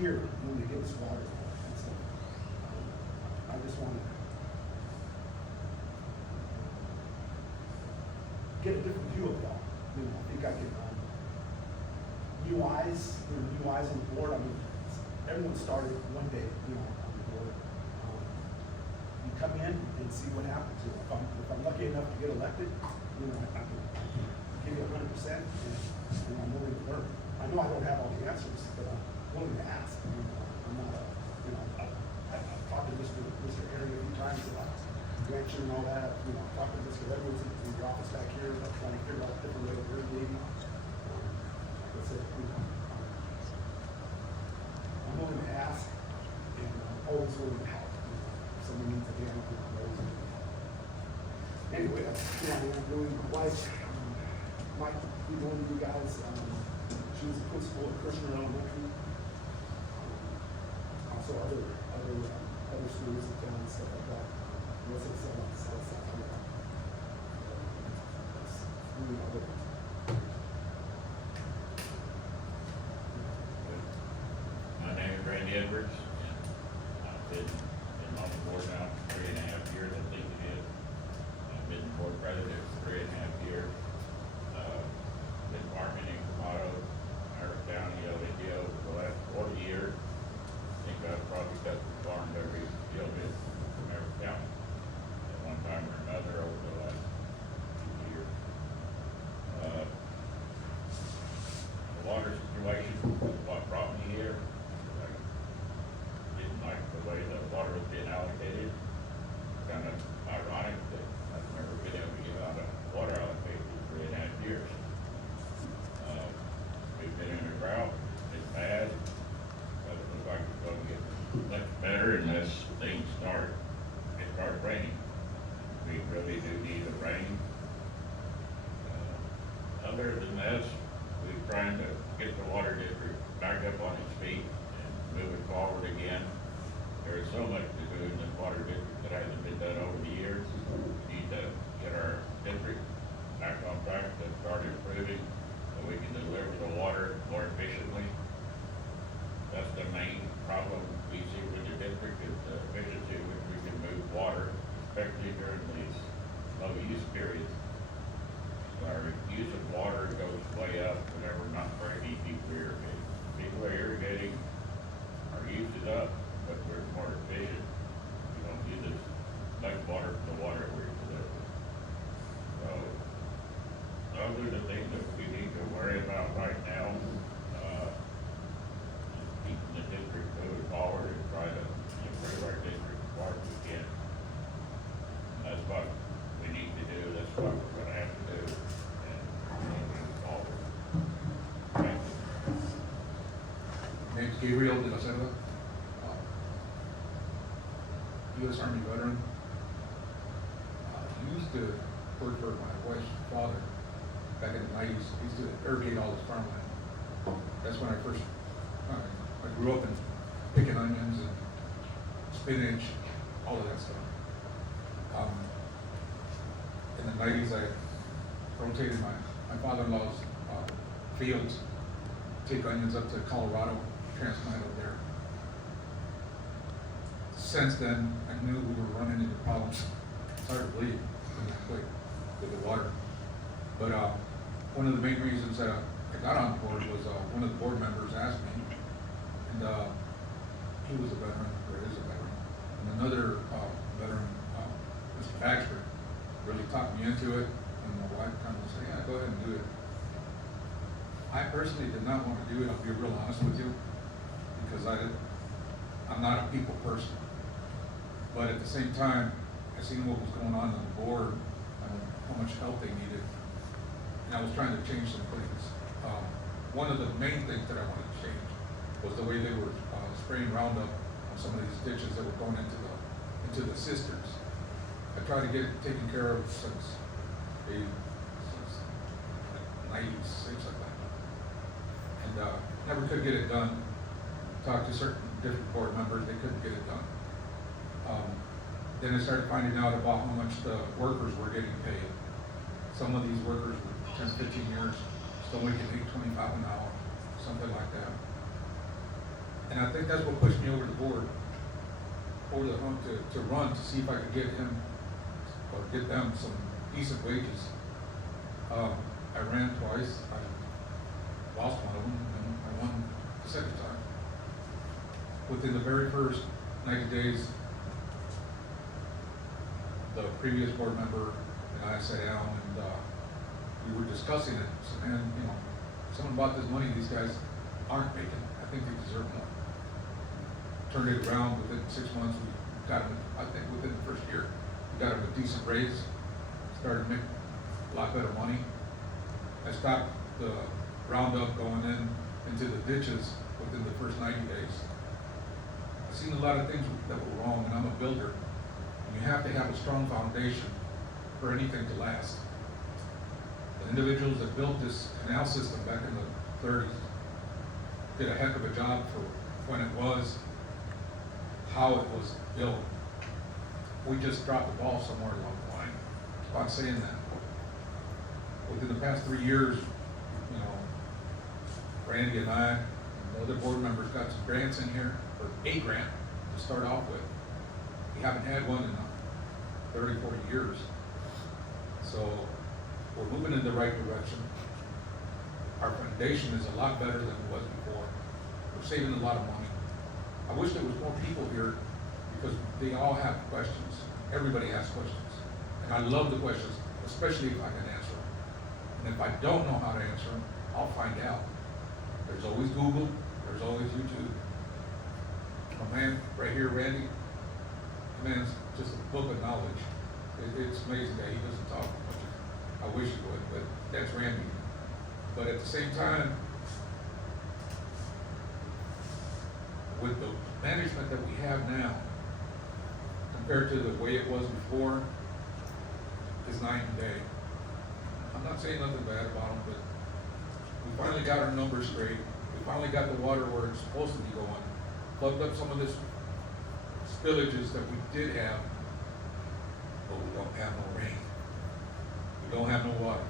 here when they give us water and stuff. I just want to get a different view of it all. You know, I think I can, new eyes, new eyes on the board. I mean, everyone started one day, you know, on the board. You come in and see what happens. You know, if I'm lucky enough to get elected, you know, I can give you 100%, and I'm willing to learn. I know I don't have all the answers, but I'm willing to ask. I mean, I'm not a, you know, I've talked to Mr. Aaron a few times about ranching and all that. You know, I've talked to Mr. Edwards in your office back here about trying to figure out a different way of irrigating. Like I said, you know, I'm willing to ask, and I'm always willing to help. You know, if someone needs a hand, I'm always willing to help. Anyway, that's, you know, I'm doing my wife. Might be one of you guys. She was a principal at Kirshner Elementary. Also other schools in town and stuff like that. That's really other. My name is Randy Edwards, and I've been on the board now for 3.5 years, I think it is. I've been board president for 3.5 years. Been farming in Camado, Maverick County, LDO for the last 40 years. I think I've probably got farmed every field in Maverick County at one time or another over the last few years. The water situation was what brought me here. I didn't like the way the water was being allocated. Kind of ironic that I've never been able to get out of water allocated for 3.5 years. We've been in a drought, it's bad, but it looks like it's going to get much better unless things start raining. We really do need a rain. Other than this, we're trying to get the water district back up on its feet and move it forward again. There is so much to do in this water district that hasn't been done over the years. We need to get our district back on track to start improving so we can deliver the water more efficiently. That's the main problem we see with the district is the efficiency with which we can move water, especially during these low use periods. Our use of water goes way up whenever not very many people irrigate. People are irrigating, our use is up, but we're more efficient. We don't use as much water for the water we're delivering. So those are the things that we need to worry about right now. Keeping the district moving forward and try to improve our district as far as we can. That's what we need to do. That's what we're going to have to do. And move forward. Thank you. My name's Gabriel de la Selva, U.S. Army veteran. Used to work for my wife's father back in the 90s. He used to irrigate all his farmland. That's when I first, I grew up in picking onions and spinach, all of that stuff. In the 90s, I rotated my father-in-law's fields, take onions up to Colorado, transplant up there. Since then, I knew we were running into problems. It's hard to believe quick with the water. But one of the main reasons that I got on board was one of the board members asked me, and he was a veteran, or is a veteran, and another veteran, Mr. Baxter, really talked me into it, and my wife kind of said, yeah, go ahead and do it. I personally did not want to do it, I'll be real honest with you, because I'm not a people person. But at the same time, I seen what was going on the board, how much help they needed, and I was trying to change some things. One of the main things that I wanted to change was the way they were spraying Roundup on some of these ditches that were going into the cisterns. I tried to get it taken care of since like 96, I think, and never could get it done. Talked to certain different board members, they couldn't get it done. Then I started finding out about how much the workers were getting paid. Some of these workers were 10, 15 years, still making $8.25 an hour, something like that. And I think that's what pushed me over the board, over the hump to run, to see if I could get him, or get them some decent wages. I ran twice, I lost one of them, and I won the second time. Within the very first 90 days, the previous board member and I sat down and, we were discussing it. So, man, you know, someone bought this money these guys aren't making. I think they deserve more. Turned it around within 6 months. We got them, I think within the first year, we got them a decent raise. Started making a lot better money. I stopped the roundup going into the ditches within the first 90 days. I've seen a lot of things that were wrong, and I'm a builder. And you have to have a strong foundation for anything to last. The individuals that built this canal system back in the 30s did a heck of a job for when it was, how it was built. We just dropped the ball somewhere along the line. Keep on saying that. Within the past 3 years, you know, Randy and I, and the other board members got some grants in here, or a grant to start off with. We haven't had one in 30, 40 years. So we're moving in the right direction. Our foundation is a lot better than it was before. We're saving a lot of money. I wish there was more people here because they all have questions. Everybody has questions. And I love the questions, especially if I can answer them. And if I don't know how to answer them, I'll find out. There's always Google, there's always YouTube. My man right here, Randy, the man's just a book of knowledge. It's amazing that he doesn't talk much. I wish he would, but that's Randy. But at the same time, with the management that we have now, compared to the way it was before, is night and day. I'm not saying nothing bad about them, but we finally got our numbers straight. We finally got the water where it's supposed to be going. Plugged up some of this spillages that we did have, but we don't have no rain. We don't have no water.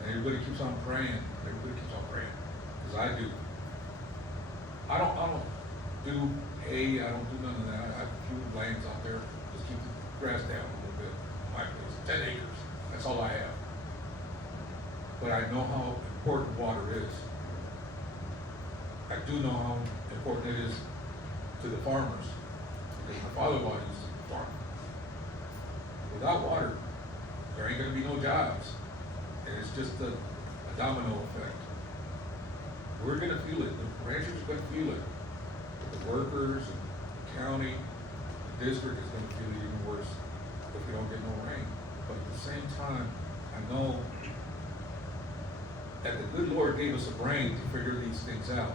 And everybody keeps on praying. Everybody keeps on praying. Because I do. I don't do hay. I don't do none of that. I have a few lands out there. Just keep the grass down a little bit. My place, 10 acres. That's all I have. But I know how important water is. I do know how important it is to the farmers. Because my father-in-law used to farm. Without water, there ain't gonna be no jobs. And it's just a domino effect. We're gonna feel it. The ranchers are gonna feel it. But the workers and the county, the district is gonna feel it even worse if we don't get no rain. But at the same time, I know that the good Lord gave us a brain to figure these things out.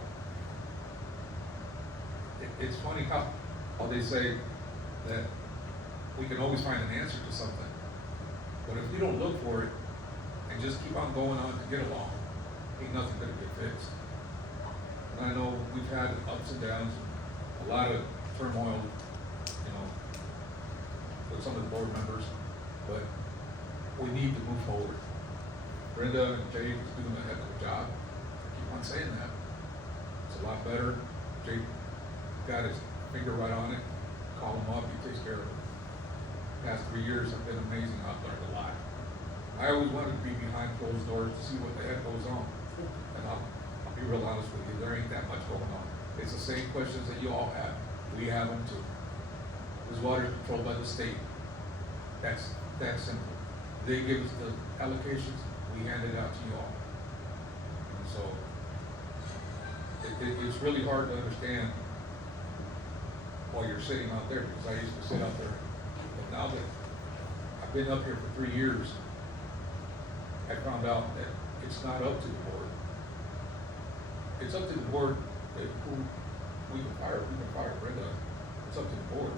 It's funny how they say that we can always find an answer to something. But if we don't look for it and just keep on going on to get along, ain't nothing gonna get fixed. And I know we've had ups and downs, a lot of turmoil, you know, with some of the board members, but we need to move forward. Brenda and Jay is doing a heck of a job. I keep on saying that. It's a lot better. Jay got his finger right on it. Call him up, he takes care of it. Past 3 years have been amazing. I've learned a lot. I always wanted to be behind closed doors to see what the heck goes on. And I'll be real honest with you, there ain't that much going on. It's the same questions that you all have. We have them too. This water is controlled by the state. That's that simple. They give us the allocations, we hand it out to you all. And so, it's really hard to understand while you're sitting out there, because I used to sit out there. But now that I've been up here for 3 years, I found out that it's not up to the board. It's up to the board that who we can fire. We can fire Brenda. It's up to the board.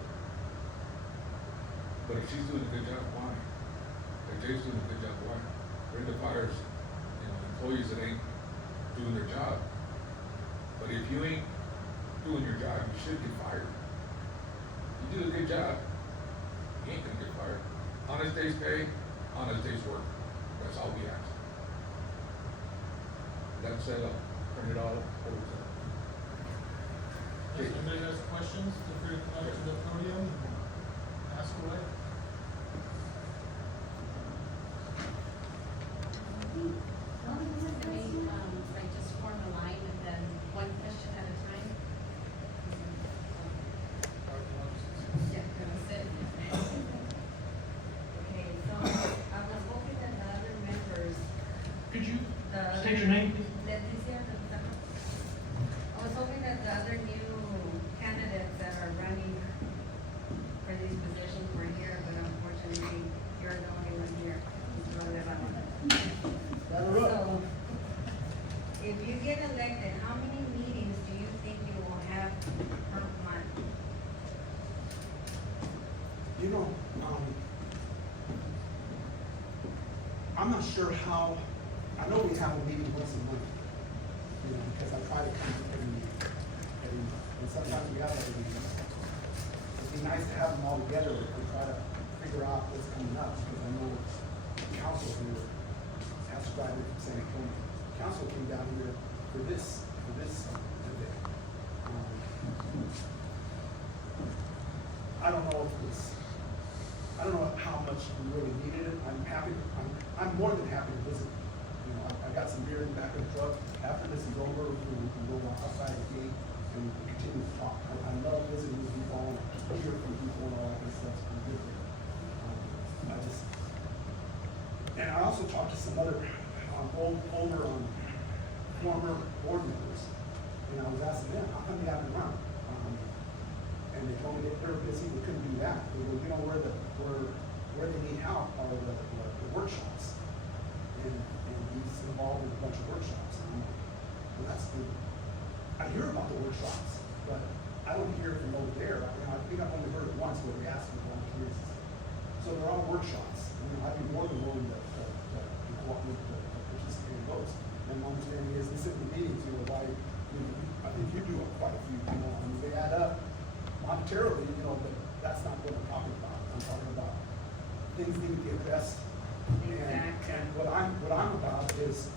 But if she's doing a good job, why? If Jay's doing a good job, why? Brenda fires, you know, employees that ain't doing their job. But if you ain't doing your job, you should get fired. You do a good job, you ain't gonna get fired. Honest day's pay, honest day's work. That's all we ask. That said, I'll turn it all over to questions, feel free to come up to the podium and ask away. Like just form a line and then one question at a time? Yeah, gonna sit. Okay, so I was hoping that the other members, Could you the. state your name? Leticia, I was hoping that the other new candidates that are running for these positions were here, but unfortunately, you're the only one here. So, if you get elected, how many meetings do you think you will have per month? You know, I'm not sure how, I know we have a meeting once a month, you know, because I try to come to every meeting. And sometimes we have other meetings. It'd be nice to have them all together and try to figure out what's coming up, because I know council here has graduated from San Antonio. Council came down here for this event. I don't know if it's, I don't know how much we really needed it. I'm more than happy to visit. You know, I got some beer in the back of the truck. After this is over, we can go outside the gate and we can continue to talk. I love visiting with people and hear from people and all that kind of stuff. It's been good there. And I also talked to some other, older, former board members. And I was asking them, how come you haven't run? And they told me that they were busy, we couldn't do that. They go, you know, where they need help are the workshops. And he's involved in a bunch of workshops. And I'm like, well, that's good. I hear about the workshops, but I don't hear from over there. You know, I think I've only heard it once where they asked me volunteers. So they're all workshops. You know, I'd be more than willing to go up with the participate in those. And my understanding is, this is the meetings, you know, why, you know, I think you do quite a few, you know, I mean, they add up monetarily, you know, but that's not what I'm talking about. I'm talking about things need to get addressed. Exactly. And what I'm about is,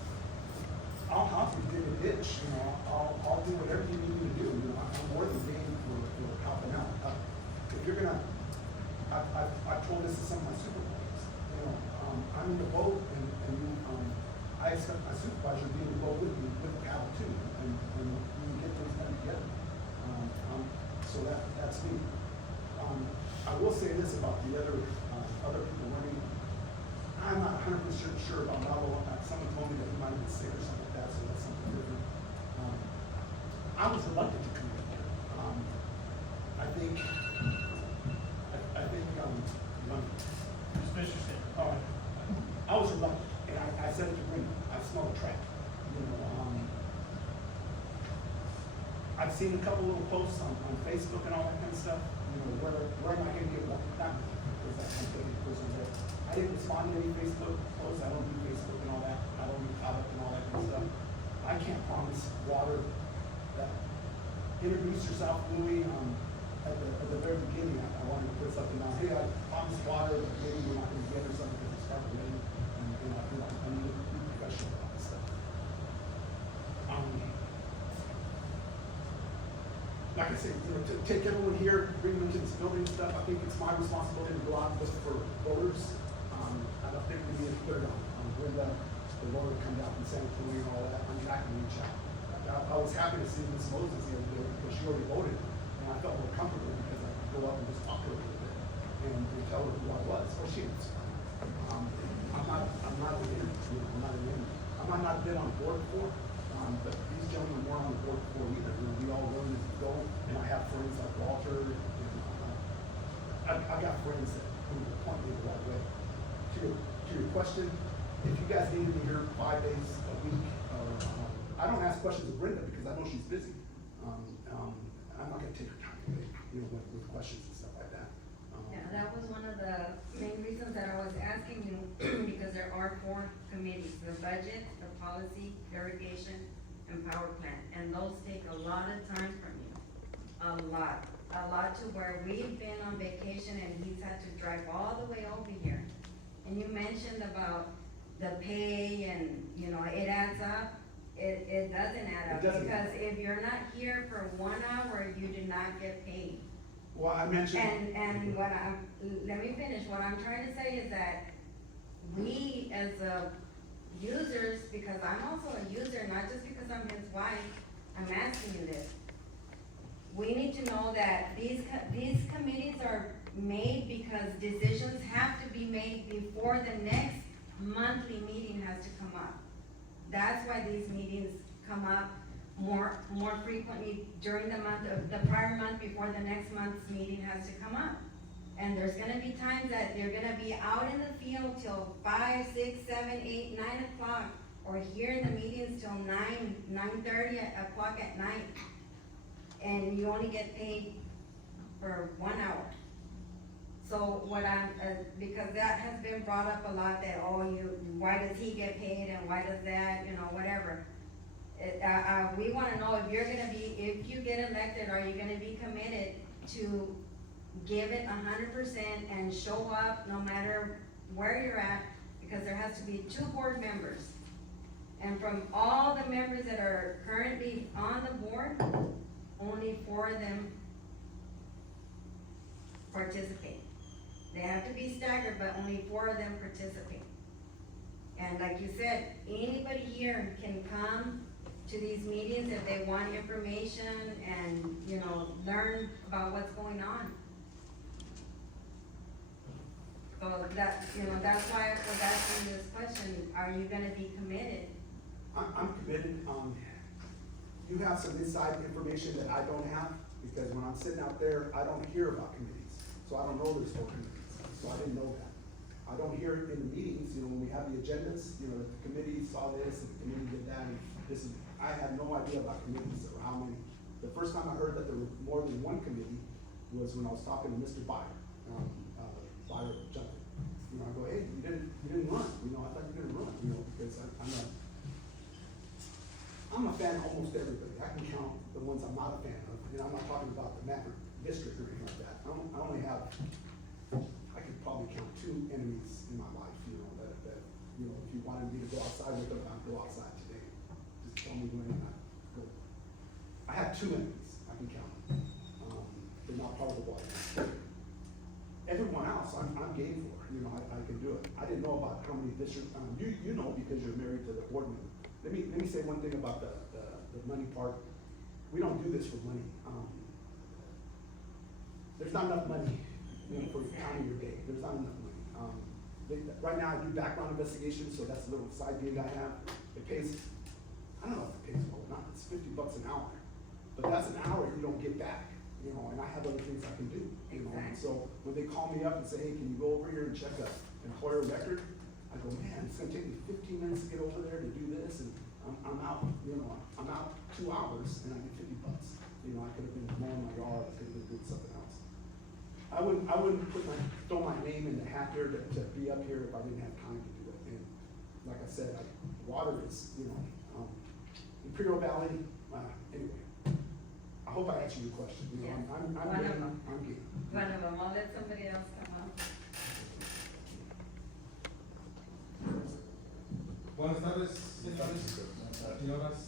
I'll help you dig a ditch, you know, I'll do whatever you need me to do, you know, I'm more than game for helping out. If you're gonna, I've told this to some of my supervisors, you know, I'm in the boat and you, I expect my supervisor to be in the boat with me, with the paddle too, and we can get things done together. So that's me. I will say this about the other people running. I'm not 100% sure about Malvo. Someone told me that he might have been sick or something like that, so that's something different. I was reluctant to come in here. I think, Just finish your statement. all right. I was reluctant, and I said it to Brenda, I smell a trap. You know, I've seen a couple little posts on Facebook and all that kind of stuff. You know, where am I gonna get one? Not me, because that's my favorite person there. I didn't respond to any Facebook posts. I don't do Facebook and all that. I don't do Outlook and all that kind of stuff. I can't promise water that. Introduce yourself, Louis. At the very beginning, I wanted to put something down. Hey, I promised water, but maybe we're not gonna get or something because it's starting to rain. And I need to be professional about this stuff. Like I said, you know, to take everyone here, bring them to this building and stuff, I think it's my responsibility to go out and look for voters. I don't think we need to put it on Brenda, the voter come down from San Antonio and all that. I mean, I can reach out. I was happy to see Ms. Moses the other day because she already voted, and I felt more comfortable because I could go up and just talk to her a little bit and tell her who I was, or she was. I'm not an interview, I'm not an interview. I might not have been on the board before, but these gentlemen weren't on the board before either. You know, we all learned as we go, and I have friends like Walter, and I've got friends that who point me the right way. To your question, if you guys need me here 5 days a week, I don't ask questions of Brenda because I know she's busy. I'm not gonna take her time away, you know, with questions and stuff like that. Yeah, that was one of the main reasons that I was asking you, because there are 4 committees, the budget, the policy, irrigation, and power plant, and those take a lot of time from you. A lot to where we've been on vacation and he's had to drive all the way over here. And you mentioned about the pay and, you know, it adds up, it doesn't add up, It doesn't. because if you're not here for 1 hour, you do not get paid. Well, I mentioned. And let me finish, what I'm trying to say is that we as users, because I'm also a user, not just because I'm his wife, I'm asking you this. We need to know that these committees are made because decisions have to be made before the next monthly meeting has to come up. That's why these meetings come up more frequently during the month of, the prior month before the next month's meeting has to come up. And there's gonna be times that they're gonna be out in the field till 5, 6, 7, 8, 9 o'clock, or here in the meetings till 9:30 o'clock at night. And you only get paid for 1 hour. So what I'm, because that has been brought up a lot, that, oh, why does he get paid and why does that, whatever. We wanna know if if you get elected, are you gonna be committed to give it 100% and show up no matter where you're at, because there has to be 2 board members. And from all the members that are currently on the board, only 4 of them participate. They have to be staggered, but only 4 of them participate. And like you said, anybody here can come to these meetings if they want information and, learn about what's going on. So that's why I was asking this question, are you gonna be committed? I'm committed. You have some inside information that I don't have, because when I'm sitting out there, I don't hear about committees. So I don't know there's 4 committees, so I didn't know that. I don't hear it in the meetings, when we have the agendas, the committee saw this, and the committee did that, and I had no idea about committees or how many. The first time I heard that there were more than 1 committee was when I was talking to Mr. Byer, Byer Junkin. I go, hey, you didn't run, I thought you didn't run, because I'm a fan of almost everybody. I can count the ones I'm not a fan of. I'm not talking about the Maverick district or anything like that. I only have, I could probably count 2 enemies in my life, that if you wanted me to go outside with them, I'd go outside today. Just tell me when and I'd go. I have 2 enemies, I can count them. They're not part of the water. Everyone else, I'm game for, I can do it. I didn't know about how many districts, you know, because you're married to the board member. Let me say one thing about the money part. We don't do this for money. There's not enough money, for counting your day. There's not enough money. Right now I do background investigations, so that's a little side gig I have. It pays, I don't know if it pays well or not, it's $50 an hour. But that's an hour you don't get back, and I have other things I can do, Exactly. So when they call me up and say, hey, can you go over here and check an employer record? I go, man, it's gonna take me 15 minutes to get over there to do this, and I'm out, I'm out 2 hours and I get $50. I could have been mowing my yard, I could have been doing something else. I wouldn't throw my name in the hat here to be up here if I didn't have time to do it. And like I said, water is, Imperial Valley, anyway. I hope I answered your question. Yes. I'm One game. of them. I'm game. One of them, I'll let somebody else come up. Buenas tardes, señores, señoras.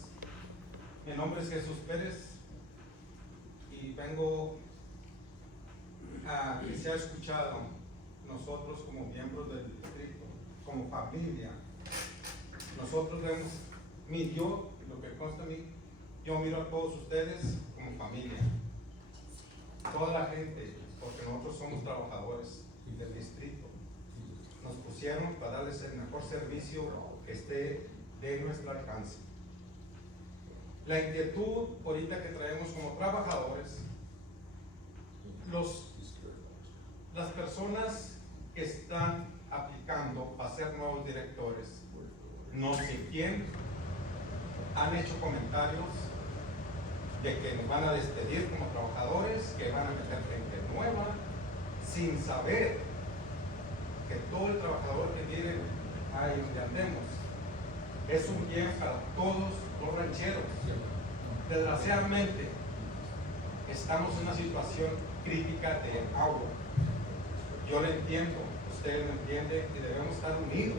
Mi nombre es Jesús Pérez y vengo a que se ha escuchado nosotros como miembros del distrito, como familia. Nosotros vemos, yo, lo que consta a mí, yo miro a todos ustedes como familia. Toda la gente, porque nosotros somos trabajadores del distrito. Nos pusieron para darles el mejor servicio que esté de nuestro alcance. La inquietud ahorita que traemos como trabajadores, las personas que están aplicando para ser nuevos directores, no sé quién, han hecho comentarios de que nos van a despedir como trabajadores, que van a meter gente nueva, sin saber que todo el trabajador que vive ahí donde andemos es un bien para todos los rancheros. Desgraciadamente estamos en una situación crítica de agua. Yo lo entiendo, usted lo entiende, y debemos estar unidos,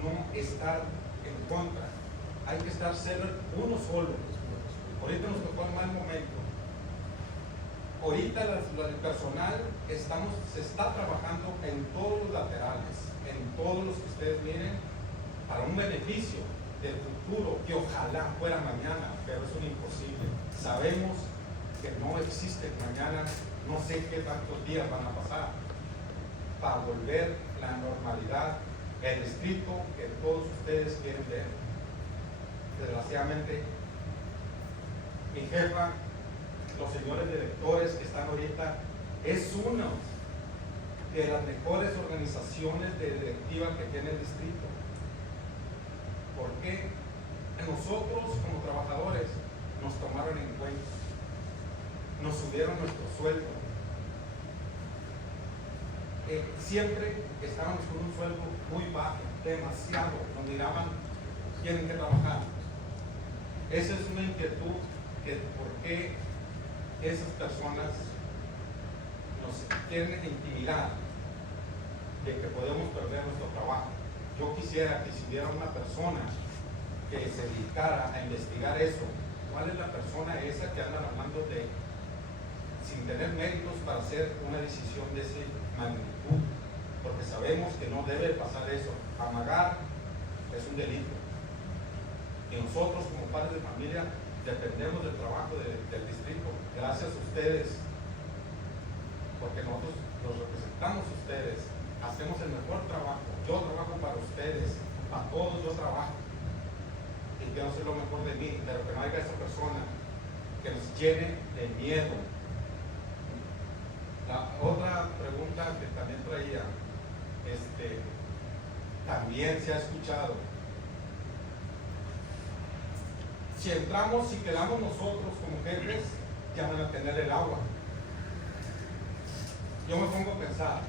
no estar en contra. hay que estar ser uno solo. Ahorita nos tocó el mal momento. Ahorita el personal se está trabajando en todos los laterales, en todos los que ustedes miren, para un beneficio del futuro que ojalá fuera mañana, pero es un imposible. Sabemos que no existe mañana, no sé qué tantos días van a pasar para volver la normalidad, el distrito que todos ustedes quieren ver. Desgraciadamente, mi jefa, los señores directores que están ahorita, es una de las mejores organizaciones de directiva que tiene el distrito. ¿Por qué? Nosotros como trabajadores nos tomaron en cuenta, nos subieron nuestro sueldo. Siempre estábamos con un sueldo muy bajo, demasiado, nos miraban, tienen que trabajar. Esa es una inquietud que por qué esas personas nos quieren intimidar de que podemos perder nuestro trabajo. Yo quisiera que si hubiera una persona que se dedicara a investigar eso, ¿cuál es la persona esa que andan hablando de sin tener méritos para hacer una decisión de esa magnitud? Porque sabemos que no debe pasar eso. Amagar es un delito. Y nosotros como padres de familia dependemos del trabajo del distrito. Gracias a ustedes, porque nosotros los representamos a ustedes, hacemos el mejor trabajo. Yo trabajo para ustedes, para todos yo trabajo, y quiero hacer lo mejor de mí, pero que no haya esa persona que nos llene de miedo. La otra pregunta que también traía, también se ha escuchado. Si entramos, si quedamos nosotros como jefes, ya van a tener el agua. Yo me pongo a pensar,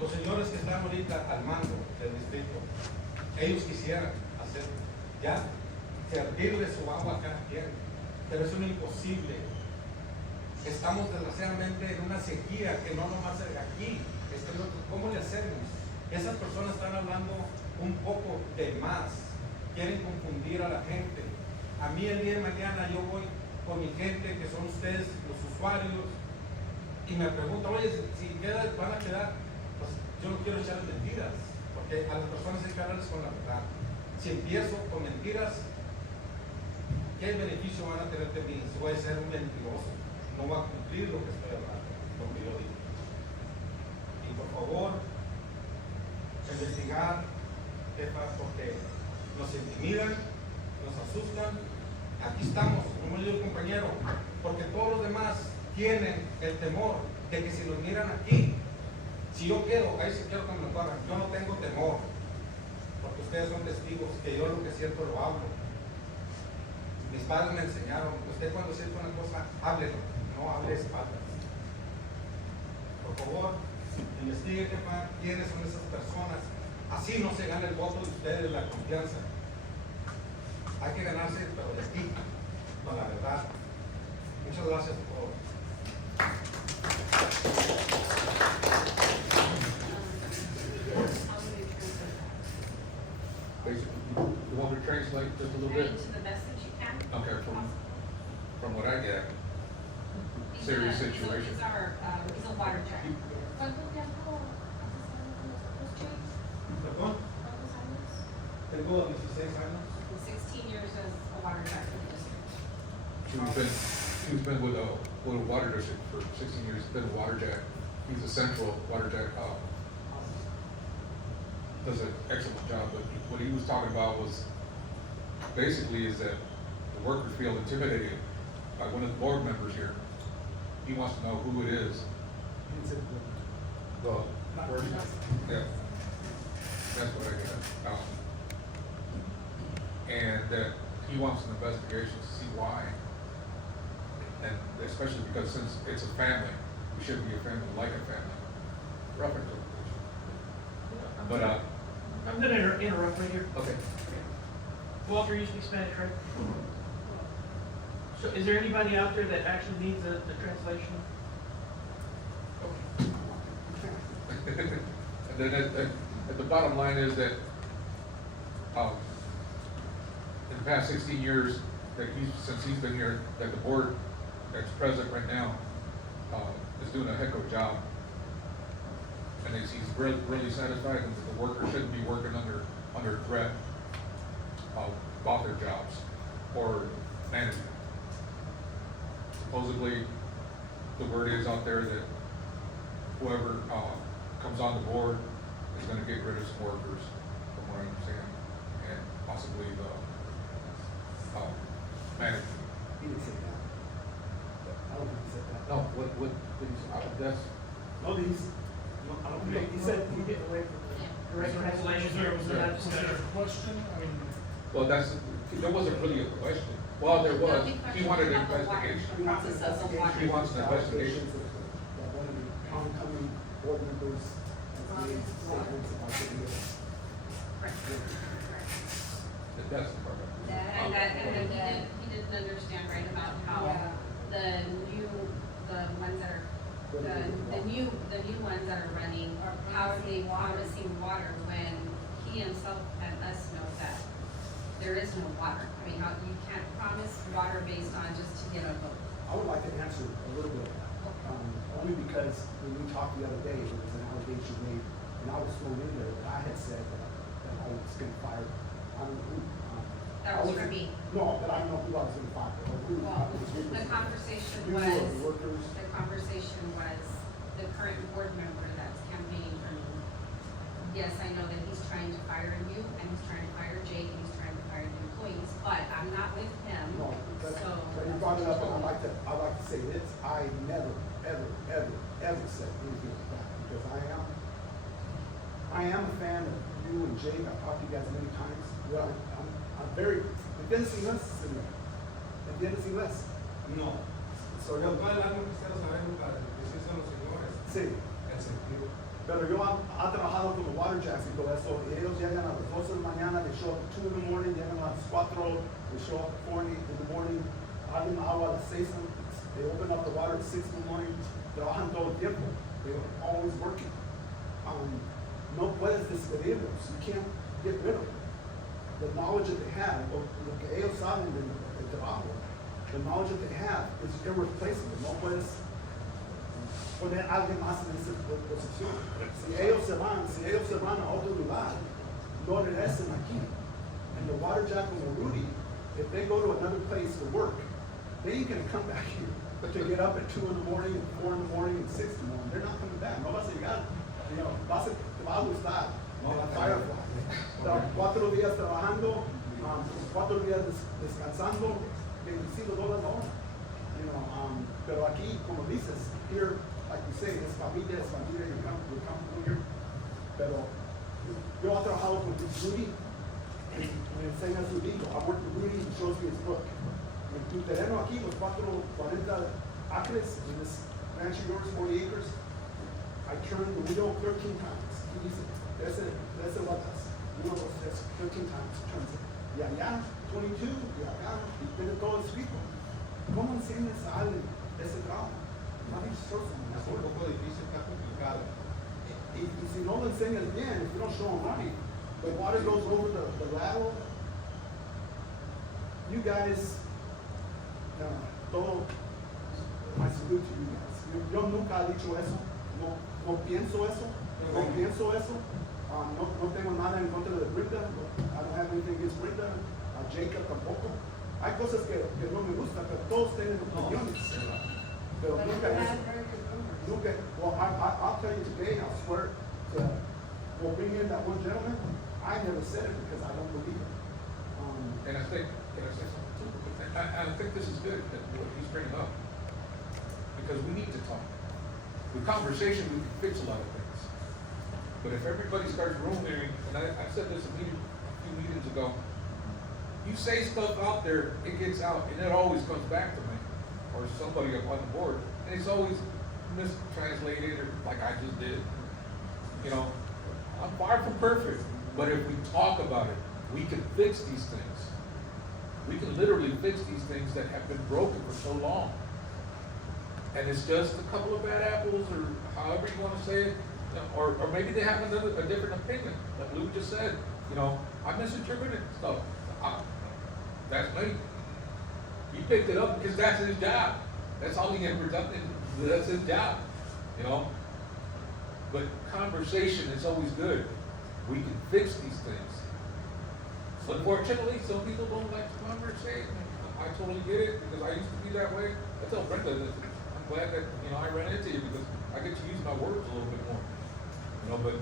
los señores que están ahorita al mando del distrito, ellos quisieran hacer, ya, servirle su agua a cada quien, pero es un imposible. Estamos desgraciadamente en una sequía que no nomás es aquí. ¿Cómo le hacemos? Esas personas están hablando un poco de más, quieren confundir a la gente. A mí el día de mañana yo voy con mi gente, que son ustedes los usuarios, y me preguntan, oye, si van a quedar, pues yo no quiero echarles mentiras, porque a las personas hay que hablarles con la verdad. Si empiezo con mentiras, ¿qué beneficio van a tener de mí? Si voy a ser un mentiroso, no voy a cumplir lo que estoy hablando, lo que yo digo. Y por favor, investigar, jefa, porque nos intimidan, nos asustan. Aquí estamos, como me dijo el compañero, porque todos los demás tienen el temor de que si los miran aquí, si yo quiero, ahí sí quiero que me lo hagan, yo no tengo temor, porque ustedes son testigos, que yo lo que siento lo hablo. Mis padres me enseñaron, usted cuando siente una cosa, háblelo, no hable de espaldas. Por favor, investigue, jefa, quiénes son esas personas. Así no se gana el voto de ustedes, la confianza. Hay que ganarse, pero de aquí, con la verdad. Muchas gracias por todo. Basically, you want me to translate just a little bit? To the best that you can. Okay, from what I get, serious situation. So it's a water check. ¿Cuánto tiempo los checks? Perdón, ¿Cuántos años? tengo 16 años. 16 years as a water check for the district. She's been with a water district for 16 years, been a water jack. He's a central water jack. Does an excellent job, but what he was talking about was basically is that the workers feel intimidated by one of the board members here. He wants to know who it is. Well, yeah, that's what I got. And that he wants an investigation to see why. And especially because since it's a family, we shouldn't be a family like a family. Rough interpretation. But, I'm gonna interrupt right here. okay. Walter, you speak Spanish, right? So is there anybody out there that actually needs the translation? And then at the bottom line is that, the past 16 years since he's been here, that the board that's present right now, is doing a heck of a job. And he's really satisfied, and the worker shouldn't be working under threat about their jobs or management. Supposedly, the word is out there that whoever comes on the board is gonna get rid of some workers, from what I understand, and possibly the management. He didn't say that. I don't think he said that. No, what did he say? That's, No, I don't think, he said, We're getting away from the direct translation here. Was there a question? I mean, well, there wasn't really a question. Well, there was, he wanted an investigation. he wants an investigation. He wants an investigation. That one of the oncoming board members has made statements about the deal. That's the part. And he didn't understand right about how the ones that are, the new ones that are running, how are they promising water when he himself and us know that there is no water? I mean, how, you can't promise water based on just to get a vote. I would like to answer a little bit of that, only because when we talked the other day, there was an allegation made, and I was thrown in there, that I had said that I was gonna fire, I don't know who. That was for me. No, but I don't know who I was gonna fire, or who. Well, the conversation You or was, the workers. the conversation was the current board member that's campaigning for me. Yes, I know that he's trying to fire you, and he's trying to fire Jake, and he's trying to fire the employees, but I'm not with him, No, but so. you brought it up, and I'd like to say this, I never, ever said anything like that, because I am a fan of you and Jake, I've talked to you guys many times, well, I'm very, ¿entiendes inglés, señor? ¿Entiendes inglés? No. So Yo yo, puedo hablar con ustedes saben para decirse a los señores sí, el sentido. pero yo ha trabajado con los water jacks y todo eso, y ellos llegan a las 12 de la mañana, they show up at 2 in the morning, llegan a las 4, they show up at 4 in the morning, abren agua a las 6, they open up the water at 6 in the morning, trabajan todo el tiempo, they're always working. No puedes despedirlos, you can't get rid of them. The knowledge that they have, o lo que ellos saben del trabajo, the knowledge that they have is irreplaceable, no puedes poner a alguien más en esa posición. Si ellos se van a otro lugar, no regresan aquí. And the water jack and the Rudy, if they go to another place to work, they ain't gonna come back here. But to get up at 2 in the morning, and 4 in the morning, and 6 in the morning, they're not coming back. No vas a llegar, te va a gustar, no la Firefly. 4 días trabajando, 4 días descansando, $25 la hora. Pero aquí, como dices, here, like you say, es familia, you come here. Pero yo he trabajado con Rudy, y me enseña su libro. I work with Rudy, he shows me his book. En tu terreno aquí, los 40 acres, in this ranch of yours, 40 acres, I turned the wheel 13 times. He dice, ese watas, 1, 2, 3, 13 times, turns it. Y allá, 22, y acá, y tiene todo escrito. ¿Cómo enseñas a alguien ese trabajo? No es Es un poco difícil, está complicado. y si no lo enseñas bien, if you don't show them right, the water goes over the lateral. You guys, todo, my salute to you guys. Yo nunca he dicho eso, no pienso eso, no tengo nada en contra de Brenda, I don't have anything against Brenda, Jacob tampoco. Hay cosas que no me gustan, pero todos tienen opiniones. Pero nunca es. Nunca, well, I'll tell you today, I'll swear we'll bring in that one gentleman, I never said it because I don't believe it. And I think, can I say something too? I think this is good, that what he's bringing up, because we need to talk. With conversation, we can fix a lot of things. But if everybody starts ruming, and I said this a few meetings ago, you say stuff out there, it gets out, and it always comes back to me, or somebody up on the board, and it's always mistranslated, or like I just did. I'm far from perfect, but if we talk about it, we can fix these things. We can literally fix these things that have been broken for so long. And it's just a couple of bad apples, or however you want to say it, or maybe they have a different opinion, like Lou just said. I misinterpreted stuff. That's me. He picked it up because that's his job. That's all he ever done, that's his job, you know? But conversation is always good. We can fix these things. Unfortunately, some people don't like to conversate. I totally get it, because I used to be that way. I tell Brenda that I'm glad that, you know, I ran into you, because I get to use my words a little bit more. You know, but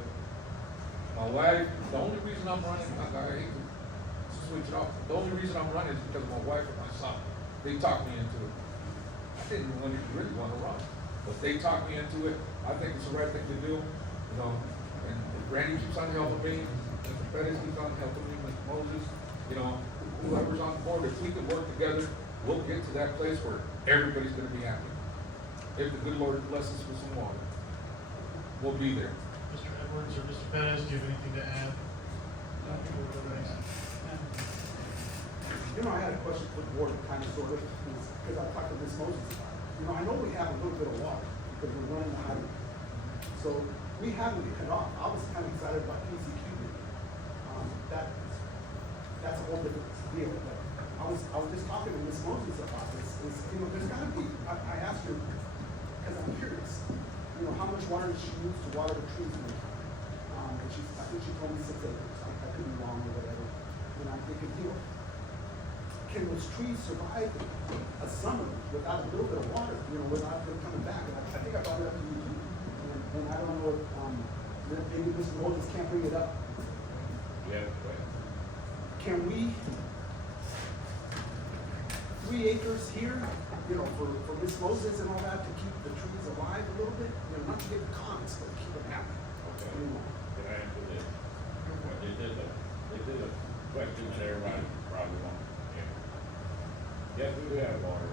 my wife, the only reason I'm running, I hate to switch it off, the only reason I'm running is because of my wife and my son. They talked me into it. I didn't really want to run, but they talked me into it. I think it's the right thing to do, you know, and if Randy keeps on helping me, Mr. Pettis keeps on helping me, Mr. Moses, you know, whoever's on board, if we can work together, we'll get to that place where everybody's gonna be happy. If the good Lord blesses us with some water, we'll be there. Mr. Edwards or Mr. Pettis, do you have anything to add? You know, I had a question for the board, kind of sort of, because I talked to Ms. Moses about it. You know, I know we have a little bit of water, because we're running the hydrant. So we haven't been cut off. I was kind of excited about PCQ. That's a whole different deal, but I was just talking to Ms. Moses about this, you know, there's gotta be, I asked her, because I'm curious, you know, how much water does she use to water the trees in the town? And I think she told me 6 acres, I could be wrong or whatever, and I'm thinking, you know, can those trees survive a summer without a little bit of water, you know, without them coming back? And I think I brought it up to you too, and I don't know if, maybe Mr. Moses can't bring it up. Yeah, Can we, 3 acres here, you know, for Ms. Moses and all that, to keep the trees alive a little bit? You know, not to get the comments, but keep them happy. okay. You know. Can I answer this? Well, this is a question that everybody probably wants to hear. Yes, we do have water,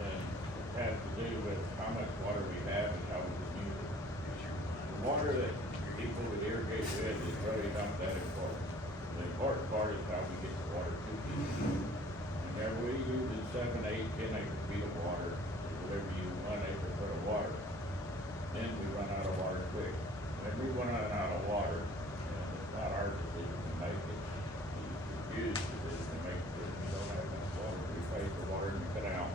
and it has to do with how much water we have and how we can use it. The water that people would irrigate with is really not that important. The important part is how we get the water to people. Whenever we use 7, 8, 10 acre feet of water to deliver you 1 acre foot of water, then we run out of water quick. When we run out of water, it's not our decision to make it. It's used decision to make it. We don't have enough water, we pay for water in the canal.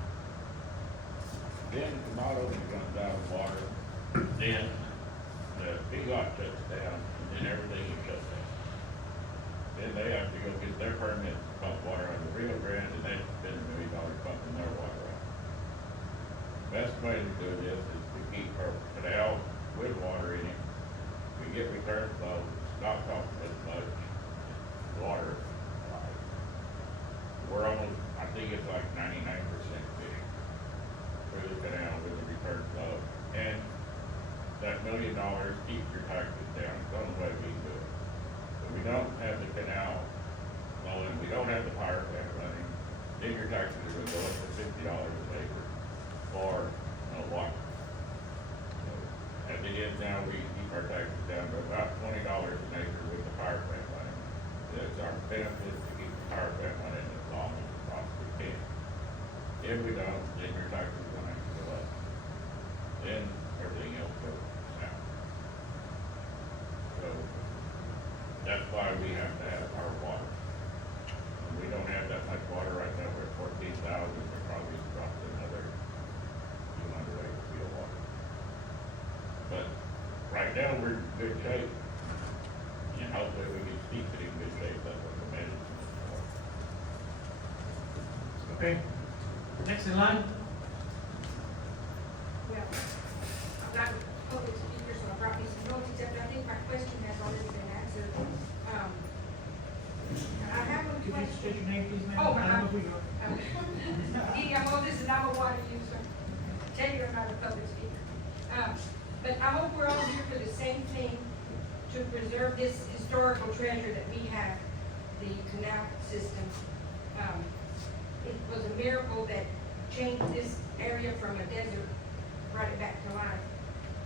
Then the motto runs out of water, then the PGOT shuts down, and then everything is shut down. Then they have to go get their permit to pump water out of the Rio Grande, and they spend $1 million pumping their water out. Best way to do this is to keep our canal with water in it. We get return flow, not costing as much water. We're almost, I think it's like 99% fish through the canal with the return flow. And that $1 million keeps your taxes down. It's the only way we do it. If we don't have the canal flowing, we don't have the power plant running, then your taxes are gonna go up to $50 an acre for water. So, as it is now, we keep our taxes down to about $20 an acre with the power plant running. It's our benefit to keep the power plant running as long as we possibly can. If we don't, then your taxes are gonna have to go up. Then everything else goes down. So, that's why we have to have our water. And we don't have that much water right now, we're at 14,000, we're probably dropped another 200 acre feet of water. But right now, we're in good shape. And hopefully we can keep it in good shape, that's what the management is for. Okay. Next in line? Well, I'm not a public speaker, so I brought me some notes, except I think my question has already been answered. I have a Could you question. state your name, please, ma'am? Oh, I don't know who you are. Didi, I'm Moses, and I'm a water user. Tell you I'm not a public speaker. But I hope we're all here for the same thing, to preserve this historical treasure that we have, the canal system. It was a miracle that changed this area from a desert, brought it back to life.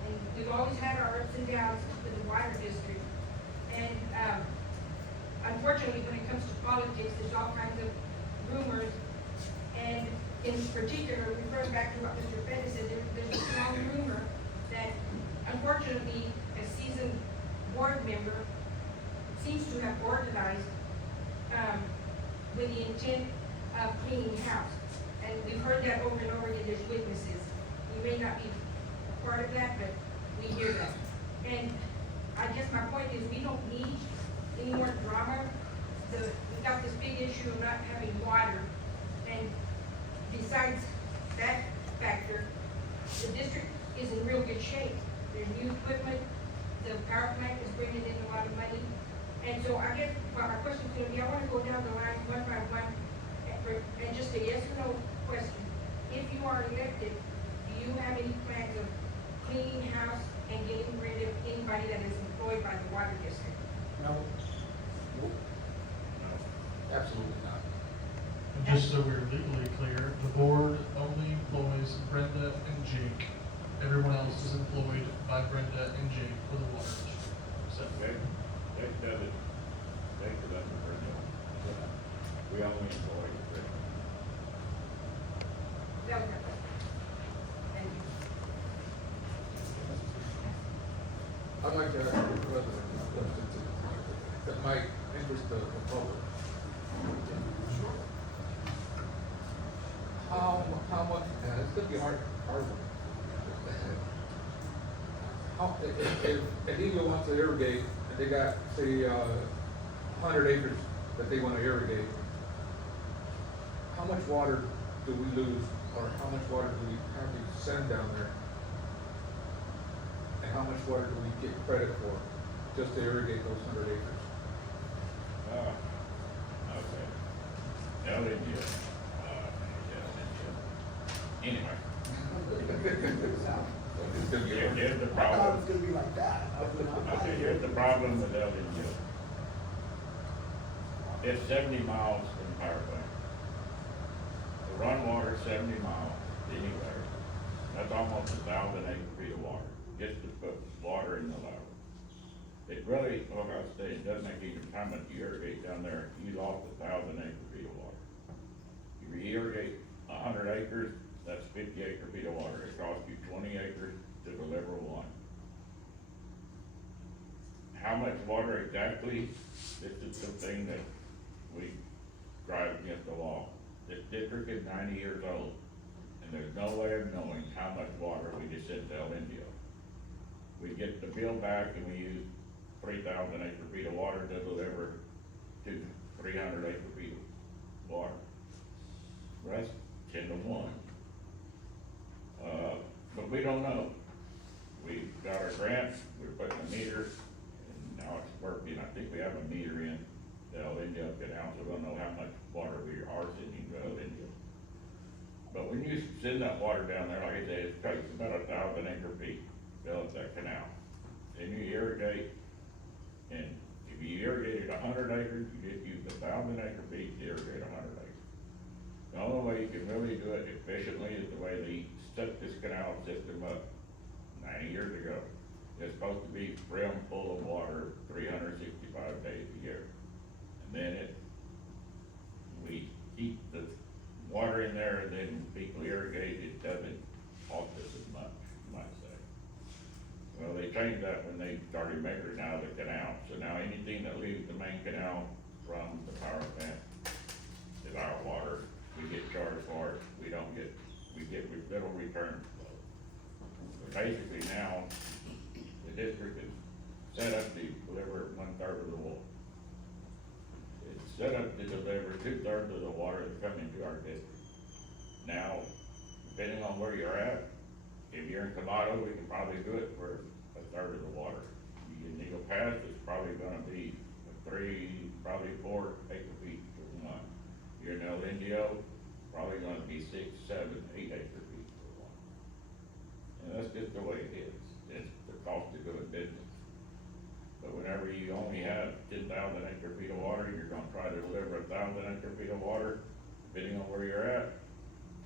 And we've always had our ups and downs with the water district. And, unfortunately, when it comes to politics, there's all kinds of rumors. And in particular, referring back to what Mr. Pettis said, there's a strong rumor that unfortunately, a seasoned board member seems to have organized, with the intent cleaning house. And we've heard that over and over again, there's witnesses. We may not be a part of that, but we hear that. And I guess my point is, we don't need any more drama. We got this big issue of not having water. And besides that factor, the district is in real good shape. There's new equipment, the power plant is bringing in a lot of money. And so I guess, well, my question's gonna be, I wanna go down the line one by one, and just a yes or no question. If you are elected, do you have any plans of cleaning house and getting rid of anybody that is employed by the water district? No. Nope. Absolutely not. And just so we're legally clear, the board only employs Brenda and Jake. Everyone else is employed by Brenda and Jake for the water district. So, They does it, they do that for Brenda. We only employ Brenda. That was my question. Thank you. I'd like to ask the president a question that might interest the public. How much, it's gonna be hard. How, if Eagle wants to irrigate, and they got, say, 100 acres that they wanna irrigate, how much water do we lose, or how much water do we have to send down there? And how much water do we get credit for, just to irrigate those 100 acres? Okay. Hell, India. Anyway, It's gonna be hard. here's the I thought it problem. was gonna be like that. Okay, here's the problem with LNG. It's 70 miles from the power plant. To run water 70 miles anywhere, that's almost 1,000 acre feet of water, just to put water in the lateral. It really, like I say, it doesn't make any how much you irrigate down there, you lost 1,000 acre feet of water. If you irrigate 100 acres, that's 50 acre feet of water. It costs you 20 acres to deliver one. How much water exactly? This is the thing that we drive against the law. This district is 90 years old, and there's no way of knowing how much water we just sent to El Indio. We get the bill back and we use 3,000 acre feet of water to deliver to 300 acre feet of water. Rest 10 to 1. But we don't know. We got our grant, we're putting a meter, and now it's working. I think we have a meter in the El Indio Canal, so we'll know how much water we are sending to El Indio. But when you send that water down there, like I say, it takes about 1,000 acre feet to fill up that canal. Then you irrigate, and if you irrigated 100 acres, you just use 1,000 acre feet to irrigate 100 acres. The only way you can really do it efficiently is the way they set this canal system up 90 years ago. It's supposed to be brim full of water 365 days a year. And then we keep the water in there, and then people irrigate, it doesn't cost us as much, you might say. Well, they changed that when they started measuring out of the canal, so now anything that leaves the main canal from the power plant is our water. We get charged for it, we get little return flow. But basically now, the district is set up to deliver 1/3 of the water. It's set up to deliver 2/3 of the water that's coming to our district. Now, depending on where you're at, if you're in Kamado, we can probably do it for 1/3 of the water. In Eagle Pass, it's probably gonna be probably 4 acre feet to one. You're in El Indio, probably gonna be 6, 7, 8 acre feet to one. And that's just the way it is. It's the cost of doing business. But whenever you only have 10,000 acre feet of water, you're gonna try to deliver 1,000 acre feet of water, depending on where you're at,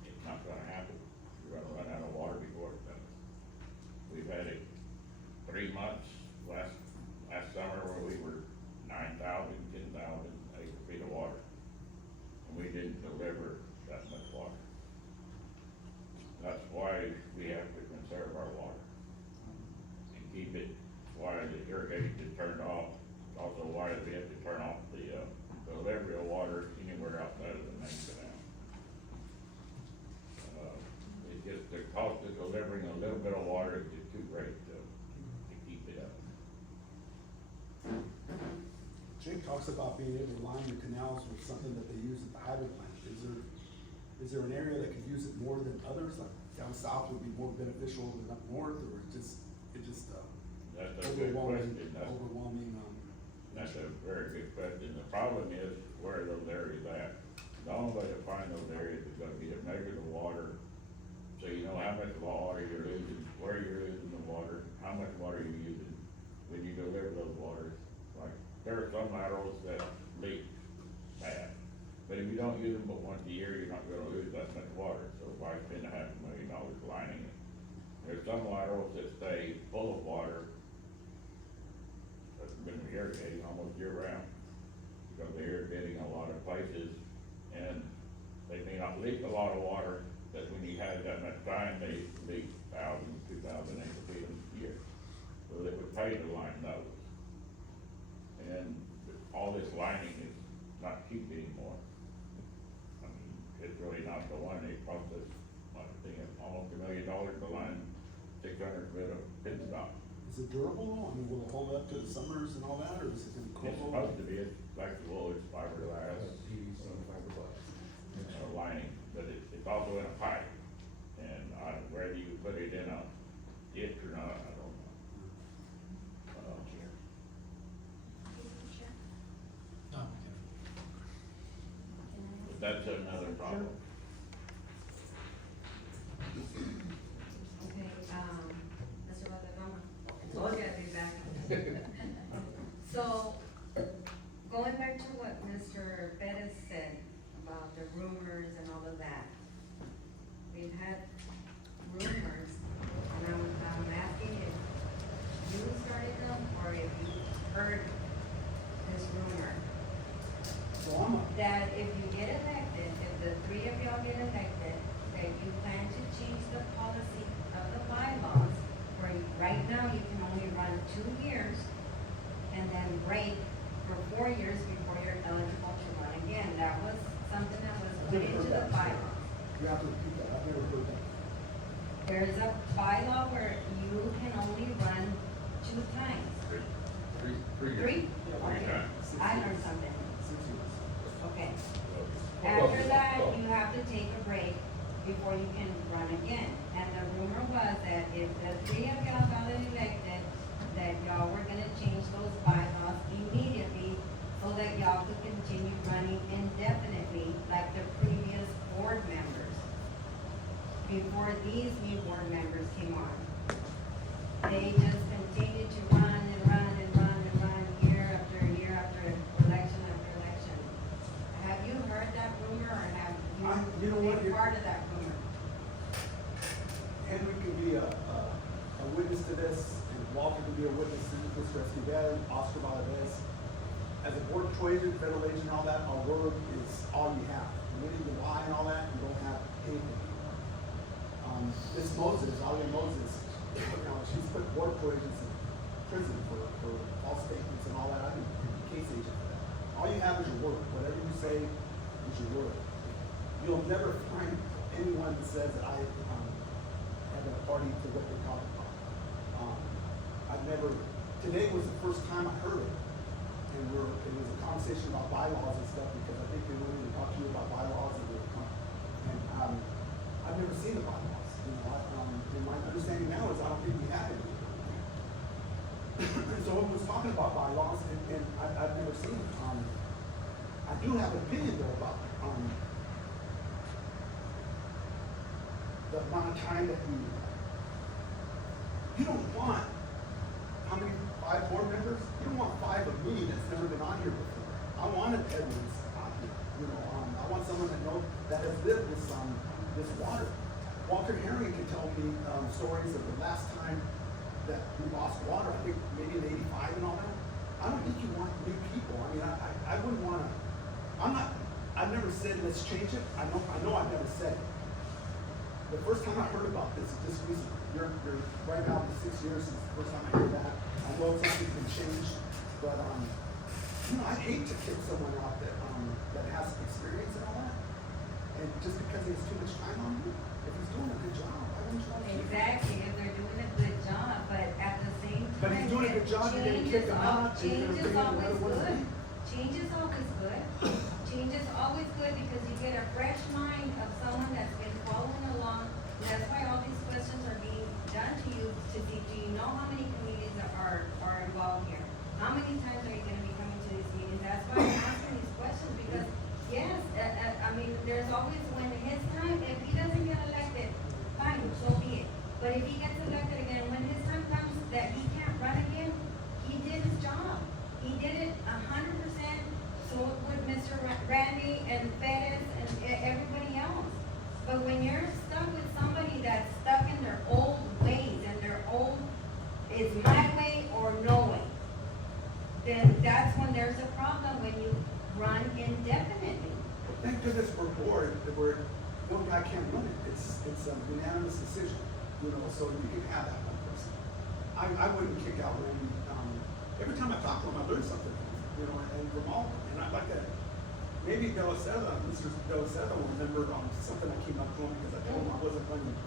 it's not gonna happen. You're gonna run out of water before it does. We've had it 3 months last summer where we were 9,000, 10,000 acre feet of water. And we didn't deliver that much water. That's why we have to conserve our water and keep it. Why the irrigation is turned off. Also why we have to turn off the delivery of water anywhere outside of the main canal. talks about being able to line the canals with something that they use at the highway plant. Is there an area that could use it more than others, like down south would be more beneficial than up north, or it just, That's a good question. overwhelming, That's a very good question. The problem is where those areas at. The only way to find those areas is gonna be to measure the water, so you know how much water you're losing, where you're losing the water, how much water you're using when you deliver those waters. Like, there are some laterals that leak bad, but if you don't use them but once a year, you're not gonna lose that much water, so why spend $500,000 lining it? There's some laterals that stay full of water, that's been irrigating almost year round, because they're irrigating a lot of places, and they may not leak a lot of water, but when you have that much time, they leak 1,000, 2,000 acre feet a year. So they would pay to line those. And all this lining is not cheap anymore. I mean, it's really not the one, it costs us, I think, almost $1 million to line 600 foot of pit stop. is it durable? I mean, will it hold up to the summers and all that, or is it gonna It's crumble? supposed to be, it's flexible, it's fiberglass, lining, but it's also in a pipe. And whether you put it in a ditch or not, I don't know. No, But that's another problem. Okay, Mr. Valderrama, told you I'd be back. So, going back to what Mr. Perez said about the rumors and all of that. We've had rumors, and I'm asking if you started them or if you heard this rumor. So That if you get elected, if the three of y'all get elected, that you plan to change the policy of the bylaws, where right now you can only run 2 years and then break for 4 years before you're eligible to run again. That was something that was put into the bylaws. You have to repeat that, I've never heard that. There's a bylaw where you can only run 2 times. Three years. Three? Three Okay. times. I learned something. 6 years. Okay. After that, you have to take a break before you can run again. And the rumor was that if the three of y'all got elected, that y'all were gonna change those bylaws immediately so that y'all could continue running indefinitely like the previous board members. Before these new board members came on. They just continued to run and run and run and run year after year after election after election. Have you heard that rumor or have You know you what, been part of that rumor? Henry could be a witness to this, and Walter could be a witness to this, Mr. Esquivel, Oscar Valdez. As a board agent, federal agent, and all that, our word is all you have. When you lie and all that, you don't have anything. This Moses, Alia Moses, you know, she's put board agents in prison for false statements and all that. I've been case agent for that. All you have is your word. Whatever you say is your word. You'll never find anyone that says that I have been a party to what they call it. I've never, today was the first time I heard it. And it was a conversation about bylaws and stuff, because I think they wanted to talk to you about bylaws and I've never seen the bylaws. You know, and my understanding now is I don't think we have any. So it was talking about bylaws and I've never seen it. I do have an opinion though about, the amount of time that you don't want, how many, 5 board members? You don't want 5 of me that's never been on here before. I wanted Edwards on here, you know, I want someone that has lived this water. Walter Herring can tell me, stories of the last time that we lost water, I think maybe in '85 and all that. I don't think you want new people. I mean, I wouldn't wanna, I've never said let's change it. I know I've never said it. The first time I heard about this is just recently. You're right now in 6 years since the first time I heard that. I know something's been changed, but you know, I'd hate to kick someone out that has experience and all that. And just because he has too much time on you, if he's doing a good job, why wouldn't you want to keep him? Exactly, if they're doing a good job, but at the same time. But he's doing a good job, you're gonna kick him out, and you're Change is gonna bring in always another one. good. change is always good. Change is always good because you get a fresh mind of someone that's been following along. And that's why all these questions are being done to you, to see, do you know how many committees are involved here? How many times are you gonna be coming to these meetings? That's why I'm asking these questions, because, yes, I mean, there's always, when his time, if he doesn't get elected, fine, so be it. But if he gets elected again, when his time comes that he can't run again, he did his job. He did it 100%, so would Mr. Randy and Perez and everybody else. But when you're stuck with somebody that's stuck in their old ways and their old, it's my way or no way, then that's when there's a problem, when you run indefinitely. Thank goodness we're bored, that one guy can't run it. It's a unanimous decision, you know, so you can have that one person. I wouldn't kick out Randy. Every time I talk to him, I learn something from him, you know, and from all of them. And I'd like to, maybe Mr. Delacetta will remember something I came up to him because I told him I wasn't running.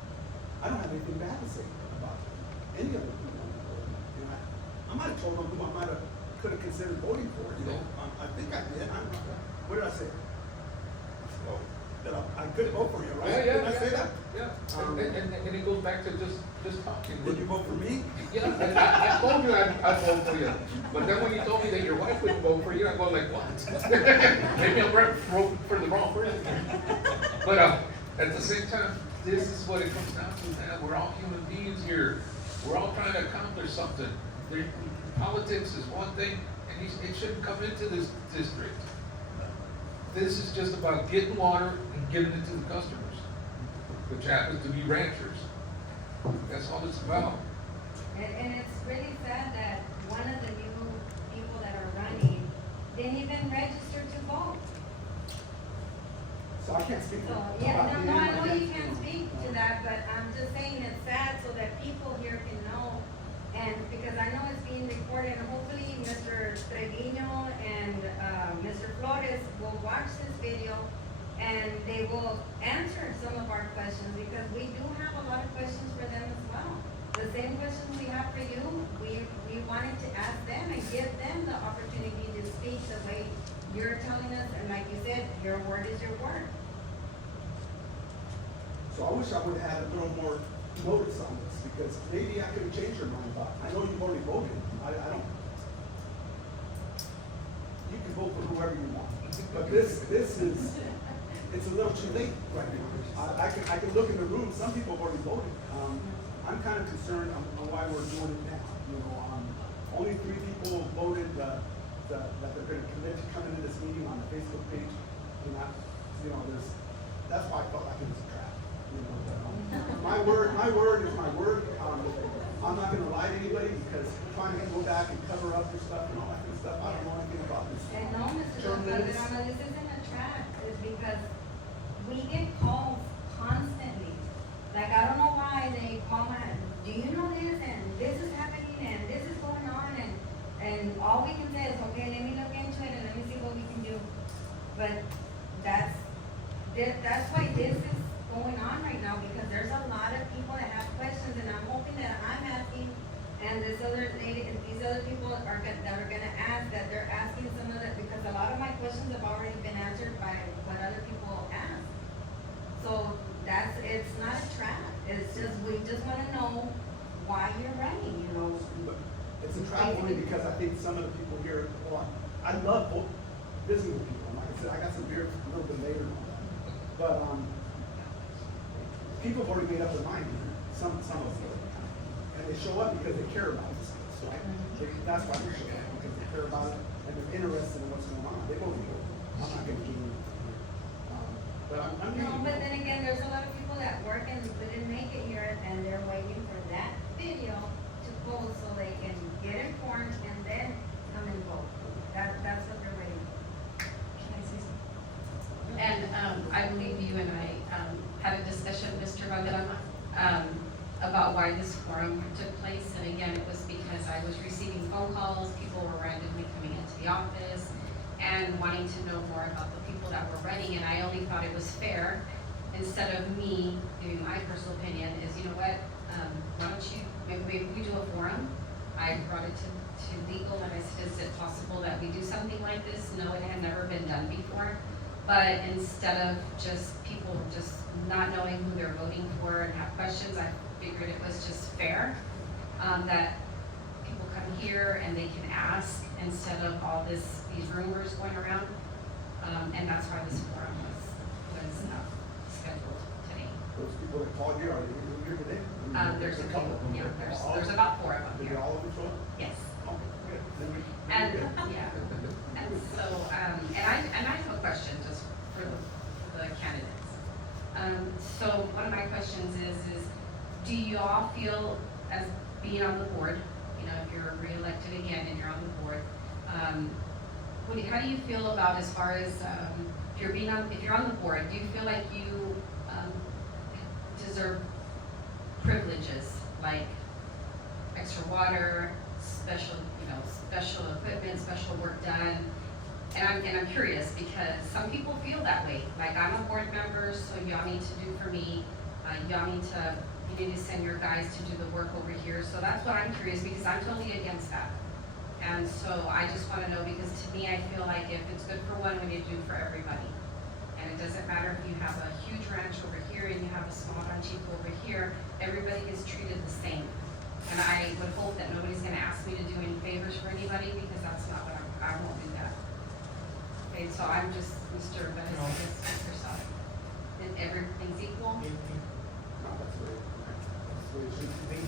I don't have anything bad to say about any of them. You know, I might have told him who I could have considered voting for, you know. I think I did. What did I say? Oh, that I could vote for you, right? Did I say that? Yeah, and it goes back to just talking. Did you vote for me? Yeah, and I told you I'd vote for you, but then when you told me that your wife wouldn't vote for you, I go like, what? Maybe I'm voting for the wrong person. But at the same time, this is what it comes down to, man. We're all human beings here. We're all trying to accomplish something. Politics is one thing, and it shouldn't come into this district. This is just about getting water and giving it to the customers, which happens to be ranchers. That's all it's about. And it's really sad that one of the new people that are running didn't even register to vote. So I can't speak. So, yeah, no, I know you can't speak to that, but I'm just saying it's sad so that people here can know. And because I know it's being recorded, and hopefully Mr. Trevino and Mr. Flores will watch this video and they will answer some of our questions, because we do have a lot of questions for them as well. The same questions we have for you, we wanted to ask them and give them the opportunity to speak the way you're telling us, and like you said, your word is your word. So I wish I would have had a little more notice on this, because maybe I could have changed your mind, but I know you've already voted. I don't. You can vote for whoever you want, but this is, it's a little too late right now. I can look in the room, some people have already voted. I'm kind of concerned on why we're doing it now. You know, only 3 people voted that they're going to commit to coming to this meeting on the Facebook page. You know, that's why I felt like it was a trap. You know, my word is my word. I'm not gonna lie to anybody, because trying to go back and cover up your stuff and all that kind of stuff, I don't know anything about this. And no, Mr. Journalists. Calderón, this isn't a trap, it's because we get calls constantly. Like, I don't know why they call my, do you know this, and this is happening, and this is going on, and all we can say is, okay, let me look into it, and let me see what we can do. But that's why this is going on right now, because there's a lot of people that have questions, and I'm hoping that I'm asking, and these other people that are gonna ask, that they're asking some of that, because a lot of my questions have already been answered by what other people asked. So it's not a trap, it's just, we just wanna know why you're running, you know. But it's a trap only because I think some of the people here, well, I love visiting with people. Like I said, I got some beer a little bit later and all that. But, people have already made up their mind, some of them. And they show up because they care about this. So that's why they show up, because they care about it and they're interested in what's going on. They won't go. I'm not gonna give you. But I'm No, but then again, there's a lot of people that work and didn't make it here, and they're waiting for that video to post so they can get informed and then come and vote. That's what they're waiting for. Can I say something? And I believe you and I had a discussion, Mr. Valderrama, about why this forum took place. And again, it was because I was receiving phone calls, people were randomly coming into the office and wanting to know more about the people that were running. And I only thought it was fair, instead of me giving my personal opinion, is, you know what, why don't you, maybe we do a forum. I brought it to to legal, and I said, is it possible that we do something like this? No, it had never been done before. But instead of just people just not knowing who they're voting for and have questions, I figured it was just fair, that people come here and they can ask instead of all these rumors going around. And that's why this forum was scheduled today. Those people that called you, are they here today? There's a couple, yeah, All- there's about 4 of them Did here. all of them show up? Yes. Oh, good. Then we- And, then we're good. yeah, and so, and I have a question just for the candidates. So one of my questions is, do you all feel as being on the board, you know, if you're reelected again and you're on the board, how do you feel about as far as, if you're on the board, do you feel like you, deserve privileges like extra water, special equipment, special work done? And I'm curious because some people feel that way. Like, I'm a board member, so y'all need to do for me. You need to send your guys to do the work over here. So that's what I'm curious, because I'm totally against that. And so I just want to know, because to me, I feel like if it's good for one, we need to do for everybody. And it doesn't matter if you have a huge ranch over here and you have a small ranchito over here, everybody is treated the same. And I would hope that nobody's gonna ask me to do any favors for anybody, because that's not what I won't do that. Okay, so I'm just, Mr. Mr. Sonic, and everything's equal? No, that's the way it should be.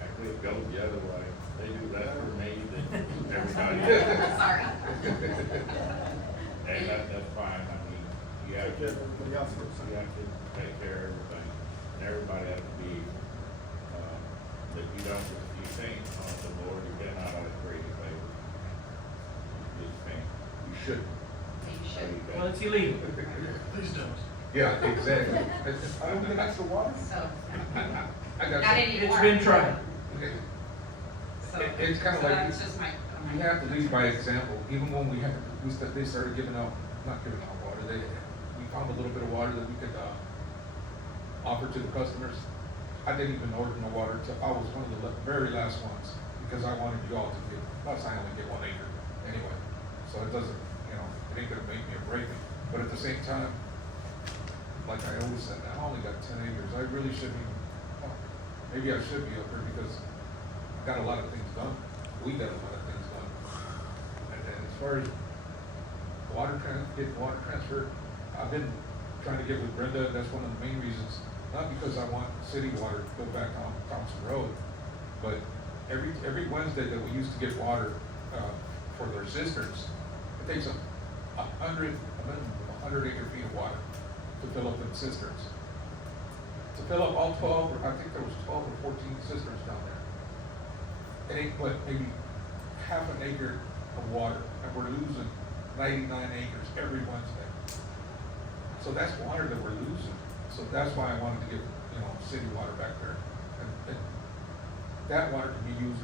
Actually, it goes the other way. They do that for me, then everybody else. Sorry. And that's fine. I mean, you have to, Take care of everybody else. you have to take care of everything. And everybody has to be, if you don't, if you think on the board, you cannot ask for any favors. You just can't. You should. You should. Well, it's illegal. Please don't. Yeah, exactly. I don't get extra water? So, I got not you. anymore. It's been tried. So, It's kinda so like that's just my. You have to lead by example. Even when they started giving out, not giving out water, we found a little bit of water that we could, offer to the customers. I didn't even order no water till I was one of the very last ones, because I wanted you all to get, plus I only get 1 acre anyway. So it doesn't, it ain't gonna make me or break me. But at the same time, like I always said, I only got 10 acres. I really shouldn't even, maybe I should be up here because I got a lot of things done. We got a lot of things done. And as far as getting water transfer, I've been trying to get with Brenda. That's one of the main reasons, not because I want city water to go back on Thompson Road, but every Wednesday that we used to get water, for their cisterns, it takes a minimum of 100 acre feet of water to fill up the cisterns. To fill up all 12, or I think there was 12 or 14 cisterns down there. It ain't but maybe half an acre of water, and we're losing 99 acres every Wednesday. So that's water that we're losing. So that's why I wanted to get, city water back there. And that water can be used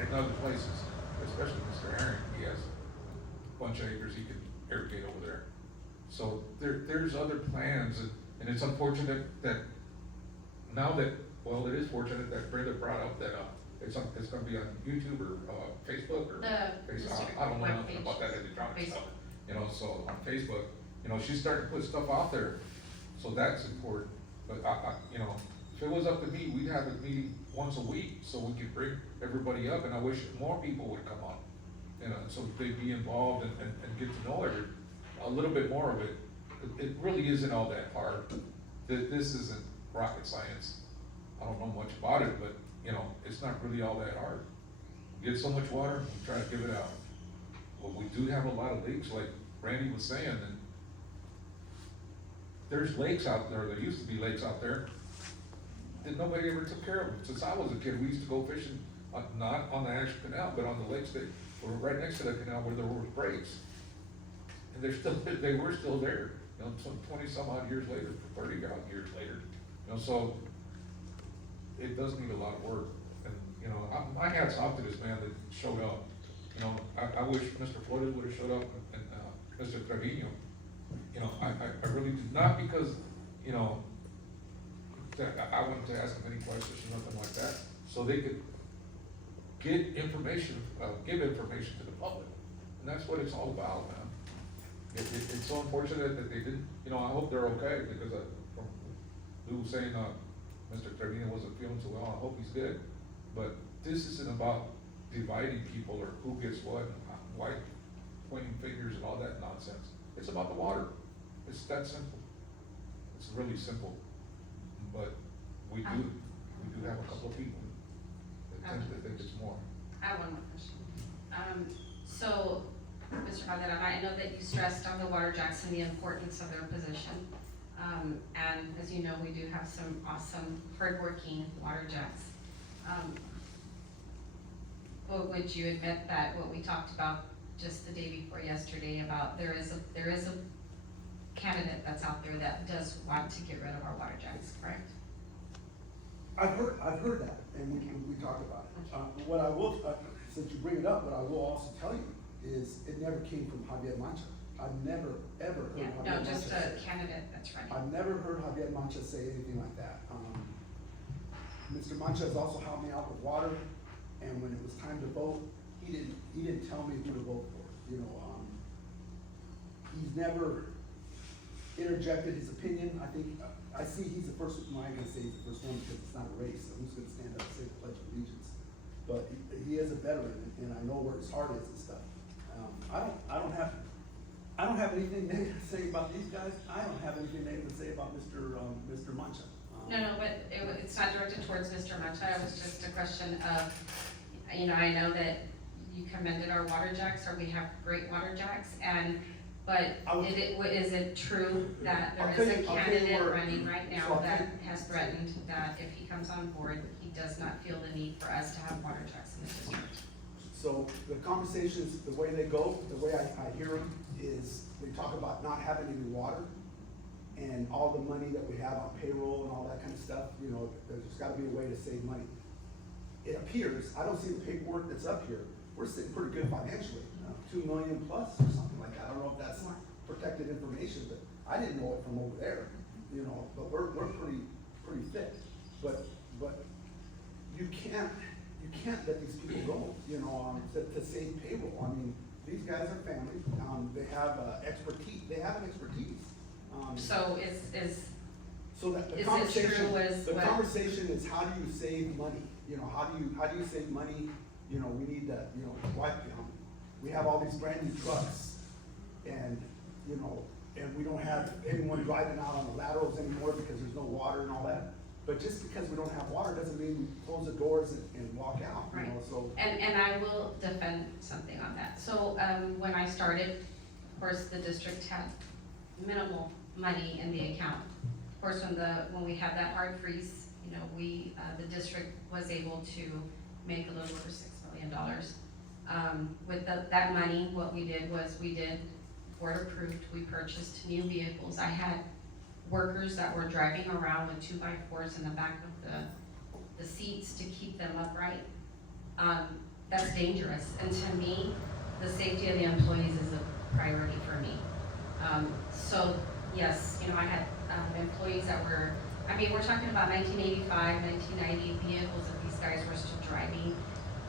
in other places, especially Mr. Herring. He has a bunch of acres he can irrigate over there. So there's other plans, and it's unfortunate that now that, well, it is fortunate that Brenda brought up that, it's gonna be on YouTube or, Facebook or. I don't know nothing about that electronic stuff, so on Facebook, she's starting to put stuff out there, so that's important. But if it was up to me, we'd have a meeting once a week, so we could bring everybody up, and I wish more people would come on. So they'd be involved and get to know a little bit more of it. It really isn't all that hard. This isn't rocket science. I don't know much about it, but it's not really all that hard. We get so much water, we try to give it out. Well, we do have a lot of leaks, like Randy was saying, and there's lakes out there, there used to be lakes out there that nobody ever took care of. Since I was a kid, we used to go fishing, not on the actual canal, but on the lakes that were right next to the canal where there were breaks. And they were still there, some 20 some odd years later, 30 odd years later. So it does need a lot of work. And, my hat's off to this man that showed up. I wish Mr. Flores would have showed up and, Mr. Trevino. I really do, not because, that I wanted to ask them any questions or nothing like that, so they could give information to the public. And that's what it's all about, man. It's so unfortunate that they didn't, you know, I hope they're okay, because from Lou saying, Mr. Trevino wasn't feeling so well, I hope he's good. But this isn't about dividing people or who gets what, and why pointing fingers and all that nonsense. It's about the water. It's that simple. It's really simple. But we do have a couple of people that tend to think it's more. I have one more question. So, Mr. Valderrama, I know that you stressed on the water jacks and the importance of their position. And as you know, we do have some awesome, hardworking water jacks. Well, would you admit that what we talked about just the day before yesterday about there is a candidate that's out there that does want to get rid of our water jacks, correct? I've heard that, and we talked about it. What I will, since you bring it up, what I will also tell you is it never came from Javier Mancha. I've never, ever heard Yeah, Javier no, Mancha just say a candidate that's running. I've never heard Javier Mancha say anything like that. Mr. Mancha has also helped me out with water, and when it was time to vote, he didn't tell me who to vote for, you know, he's never interjected his opinion. I think, I see he's the first, I'm not gonna say he's the first one because it's not a race, so who's gonna stand up and say the Pledge of Allegiance? But he is a veteran, and I know where his heart is and stuff. I don't have anything negative to say about these guys. I don't have anything negative to say about Mr. Mancha. No, but it's not directed towards Mr. Mancha. It was just a question of, you know, I know that you commended our water jacks, or we have great water jacks, but is it true that there is a candidate running right now that has threatened that if he comes on board, he does not feel the need for us to have water jacks in the district? So the conversations, the way they go, the way I hear them is they talk about not having any water and all the money that we have on payroll and all that kind of stuff. You know, there's gotta be a way to save money. It appears, I don't see the paperwork that's up here, we're sitting pretty good financially, 2 million plus or something like that. I don't know if that's protected information, but I didn't know it from over there, you know, but we're pretty thick. But you can't let these people go, you know, to save payroll. I mean, these guys are family, they have expertise, So so that the Is it conversation, true as the what- conversation is how do you save money? You know, how do you save money? You know, we need to, you know, we have all these brand new trucks and, you know, and we don't have anyone driving out on the laterals anymore because there's no water and all that. But just because we don't have water doesn't mean we close the doors and walk out, you Right. know, so. And I will defend something on that. So, when I started, of course, the district had minimal money in the account. Of course, when we had that hard freeze, you know, the district was able to make a little over $6 million. With that money, what we did was board approved, we purchased new vehicles. I had workers that were driving around with 2x4s in the back of the seats to keep them upright. That's dangerous, and to me, the safety of the employees is a priority for me. So yes, you know, I had employees that were, I mean, we're talking about 1985, 1990 vehicles that these guys were still driving.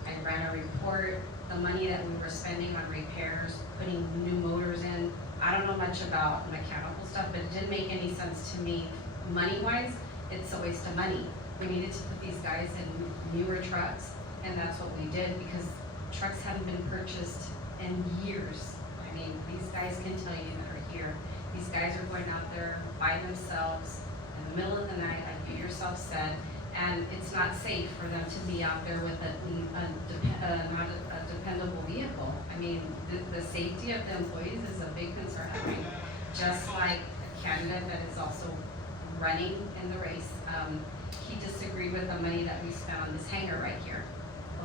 I ran a report, the money that we were spending on repairs, putting new motors in. I don't know much about mechanical stuff, but it didn't make any sense to me money-wise. It's a waste of money. We needed to put these guys in newer trucks, and that's what we did because trucks hadn't been purchased in years. I mean, these guys can tell you that are here. These guys are going out there by themselves in the middle of the night, like you yourself said, and it's not safe for them to be out there with not a dependable vehicle. I mean, the safety of the employees is a big concern. I mean, just like a candidate that is also running in the race, he disagreed with the money that we spent on this hangar right here.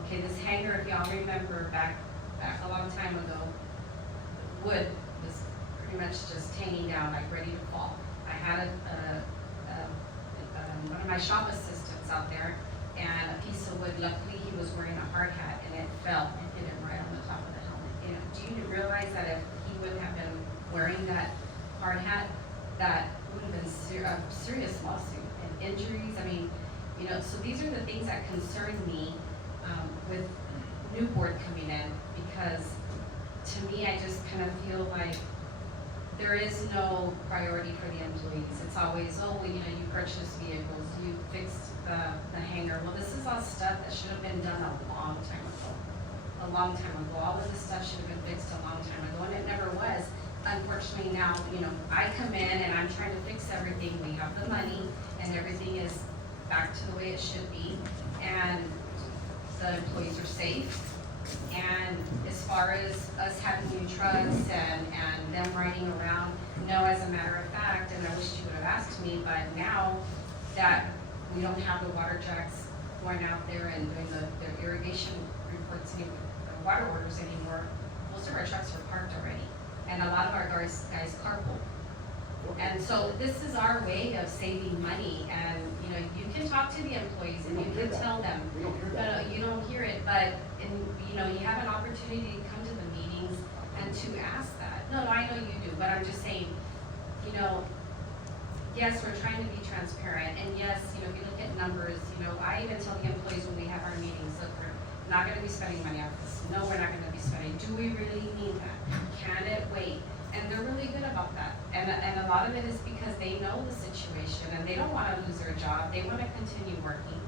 Okay, this hangar, if y'all remember back a long time ago, wood was pretty much just hanging down, like ready to fall. I had one of my shop assistants out there, and a piece of wood, luckily he was wearing a hard hat, and it fell and hit him right on the top of the helmet. You know, do you realize that if he wouldn't have been wearing that hard hat, that would have been a serious lawsuit and injuries? I mean, you know, so these are the things that concern me with new board coming in, because to me, I just kind of feel like there is no priority for the employees. It's always, oh, well, you know, you purchased vehicles, you fixed the hangar. Well, this is all stuff that should have been done a long time ago. A long time ago. All of this stuff should have been fixed a long time ago, and it never was. Unfortunately now, you know, I come in and I'm trying to fix everything. We have the money and everything is back to the way it should be. And the employees are safe. And as far as us having new trucks and them riding around, no, as a matter of fact, and I wish you would have asked me, but now that we don't have the water jacks going out there and doing their irrigation reports, the water orders anymore, most of our trucks are parked already. And a lot of our guys carpool. And so this is our way of saving money, and, you know, you can talk to the employees and you can tell them. We don't hear No, that. no, you don't hear it, but, you know, you have an opportunity to come to the meetings and to ask that. No, I know you do, but I'm just saying, you know, yes, we're trying to be transparent, and yes, you know, if you look at numbers, you know, I even tell the employees when we have our meetings, look, we're not gonna be spending money on this. No, we're not gonna be spending. Do we really need that? Can it wait? And they're really good about that. And a lot of it is because they know the situation and they don't wanna lose their job. They wanna continue working.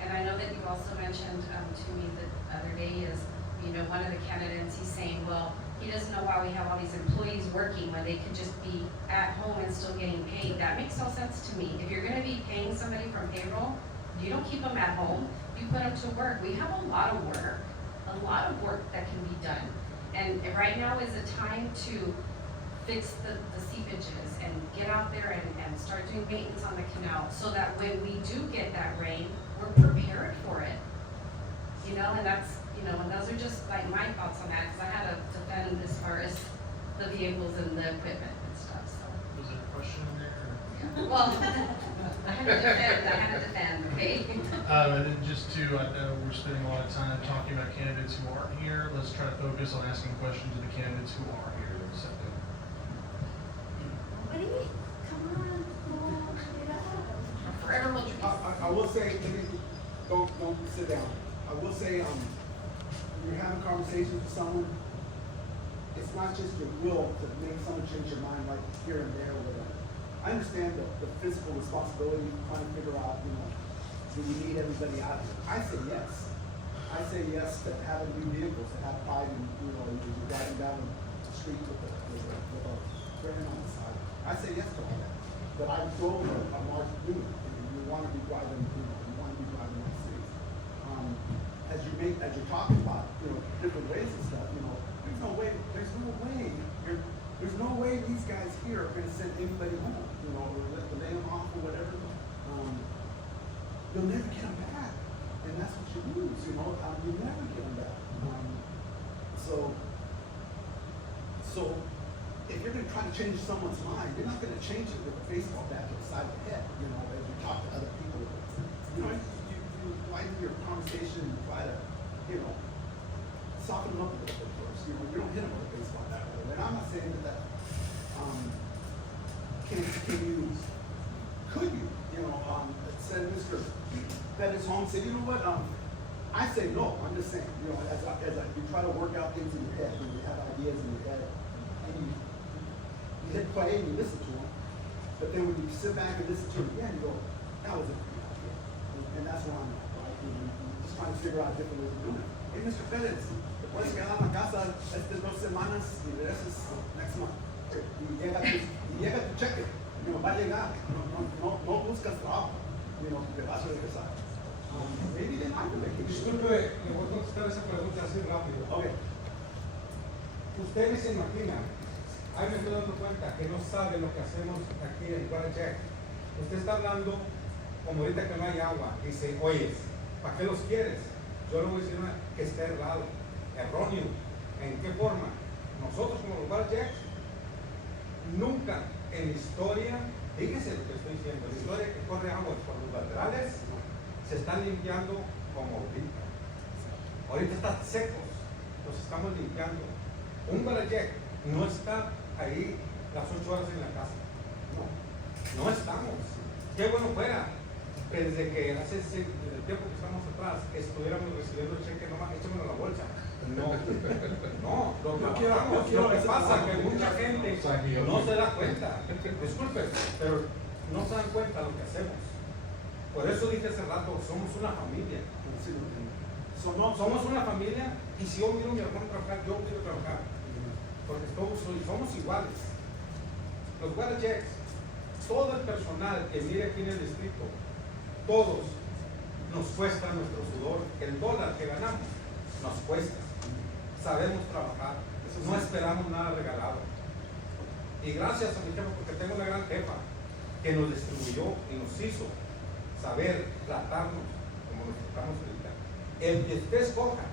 And I know that you also mentioned, to me the other day is, you know, one of the candidates, he's saying, well, he doesn't know why we have all these employees working when they could just be at home and still getting paid. That makes no sense to me. If you're gonna be paying somebody from payroll, you don't keep them at home, you put them to work. We have a lot of work that can be done. And right now is a time to fix the seepages and get out there and start doing maintenance on the canal, so that when we do get that rain, we're prepared for it. You know, and that's, you know, and those are just like my thoughts on that, because I had to defend as far as the vehicles and the equipment and stuff, so. Was there a question in there? Well, I had to defend, okay? And then just to, I know we're spending a lot of time talking about candidates who aren't here. Let's try to focus on asking questions to the candidates who are here. So, Come on, get up. Forever hold your peace. I will say, don't sit down. I will say, when you're having conversations with someone, it's not just your will to make someone change your mind like here and there or whatever. I understand the physical responsibility of trying to figure out, you know, do we need everybody out of here? I say yes. I say yes to having new vehicles, to have pride in, you know, you're driving down the street with a friend on the side. I say yes to all that. But I drove a large unit, and you want to be driving, you know, you want to be driving in the cities. As you're talking about, you know, different ways and stuff, you know, there's no way these guys here are gonna send anybody home, you know, or lay them off or whatever. You'll never get them back, and that's what you lose, you know, you'll never get them back. So if you're gonna try to change someone's mind, you're not gonna change it with a baseball bat to the side of the head, you know, as you talk to other people. You know, you widen your conversation and try to, you know, soften them up a little bit first. You know, you don't hit them with a baseball bat. And I'm not saying that, could you, you know, said Mr. Pettis home, said, you know what, I say no. I'm just saying, you know, as you try to work out things in your head, when you have ideas in your head, and you hit play and you listen to them, but then when you sit back and listen to them again, you go, that was a good idea. And that's where I'm at, right? You're just trying to figure out different ways of doing it. Hey, Mr. Pettis, te puedes quedar en la casa estas 2 semanas y regresas next month. Y llega tu cheque, you know, va a llegar. No buscas trabajo, you know, te vas a regresar. Maybe they might be making Disculpe, le voy a contestar esa pregunta así rápido. Okay. Ustedes se imaginan, ahí me estoy dando cuenta que no saben lo que hacemos aquí en Guarajack. Usted está hablando como ahorita que no hay agua. Dice, oye, ¿para qué los quieres? Yo le voy a decir una que está errado, erróneo. ¿En qué forma? Nosotros como los Guarajacks, nunca en la historia, fíjese lo que estoy diciendo, la historia que corre agua por los laterales se están limpiando como ahorita. Ahorita están secos, los estamos limpiando. Un Guarajack no está ahí las 8 horas en la casa. No estamos. Qué bueno fuera, que desde el tiempo que estamos atrás, estuviéramos recibiendo el cheque, nomás échamelo a la bolsa. No, lo que pasa es que mucha gente no se da cuenta, disculpen, pero no se dan cuenta de lo que hacemos. Por eso dije hace rato, somos una familia. Somos una familia, y si yo miro a mi hermano trabajar, yo quiero trabajar, porque somos iguales. Los guarachecks, todo el personal que vive aquí en el distrito, todos nos cuesta nuestro sudor. El dólar que ganamos nos cuesta. Sabemos trabajar, no esperamos nada regalado. Y gracias a mi jefa, porque tengo una gran jefa que nos distribuyó y nos hizo saber tratarnos como nos tratamos ahorita. El que usted escoja,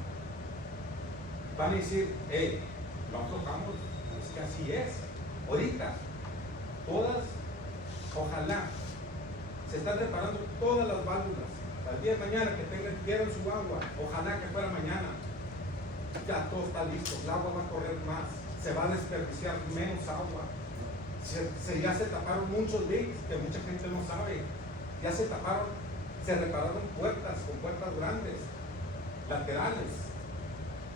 van a decir, hey, no aflojamos, es que así es. Ahorita, todas, ojalá, se están reparando todas las válvulas. Al día de mañana que pierdan su agua, ojalá que fuera mañana. Ya todo está listo, el agua va a correr más, se va a desperdiciar menos agua. Ya se taparon muchos leaks que mucha gente no sabe. Ya se repararon puertas con puertas grandes, laterales.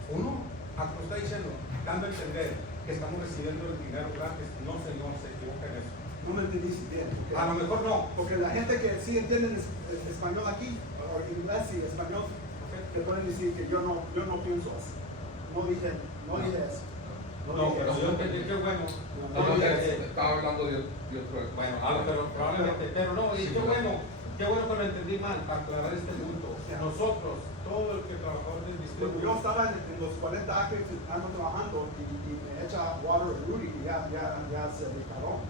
Uno, está diciendo, dando a entender que estamos recibiendo el dinero gratis. No, señor, se equivoca en eso. No me entendiste bien. A lo mejor no. Porque la gente que sí entiende español aquí, o inglés y español, te pueden decir que yo no pienso así. No dije eso. No, pero yo entendí, qué bueno. Estaba hablando de otro. Bueno, pero probablemente, pero no, y qué bueno que lo entendí mal, para aclarar este punto. Nosotros, todo el que trabajó en el distrito. Yo estaba en los 40 acres trabajando y me echa water el Rudy y ya se reparó.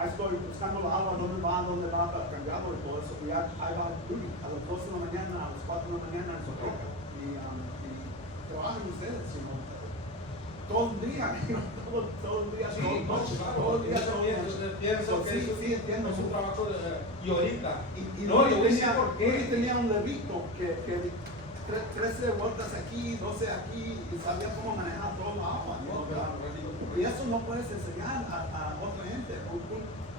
Ahí estoy buscando la agua, dónde va para cambiarlo y todo eso. Y ahí va Rudy, a las 2 de la mañana, a las 4 de la mañana en su troca. Y trabajan ustedes, todo el día, todo el día, Sí, todo el día. pienso que Sí, entiendo. es un trabajo y ahorita. Y No, yo voy a decir por Rudy qué. tenía un levito que 13 vueltas aquí, 12 aquí, y sabía cómo manejar todo el agua, ¿no? Y eso no puedes enseñar a otra gente.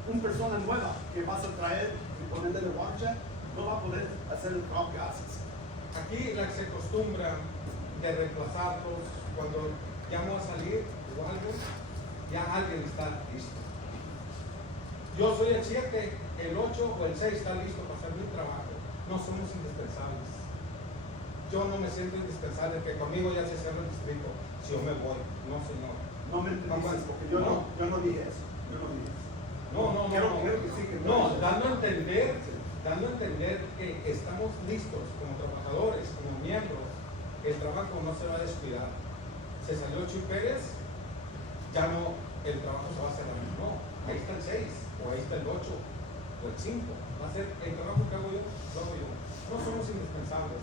Una persona nueva que vas a traer y ponerle el water no va a poder hacer el trabajo que haces. Aquí se acostumbra de reemplazarlos cuando ya vamos a salir o algo, ya alguien está listo. Yo soy el 7, el 8 o el 6 está listo para hacer mi trabajo. No somos indispensables. Yo no me siento indispensable que conmigo ya se cierra el distrito si yo me voy. No, señor. No me entiendes, porque yo no dije eso. No. Quiero que sí, que no, dando a entender que estamos listos como trabajadores, como miembros, el trabajo no se va a descuidar. Se salió Chuy Pérez, ya no, el trabajo se va a hacer no, ahí está el 6, o ahí está el 8, o el 5, va a ser el trabajo que hago yo, lo hago yo. No somos indispensables.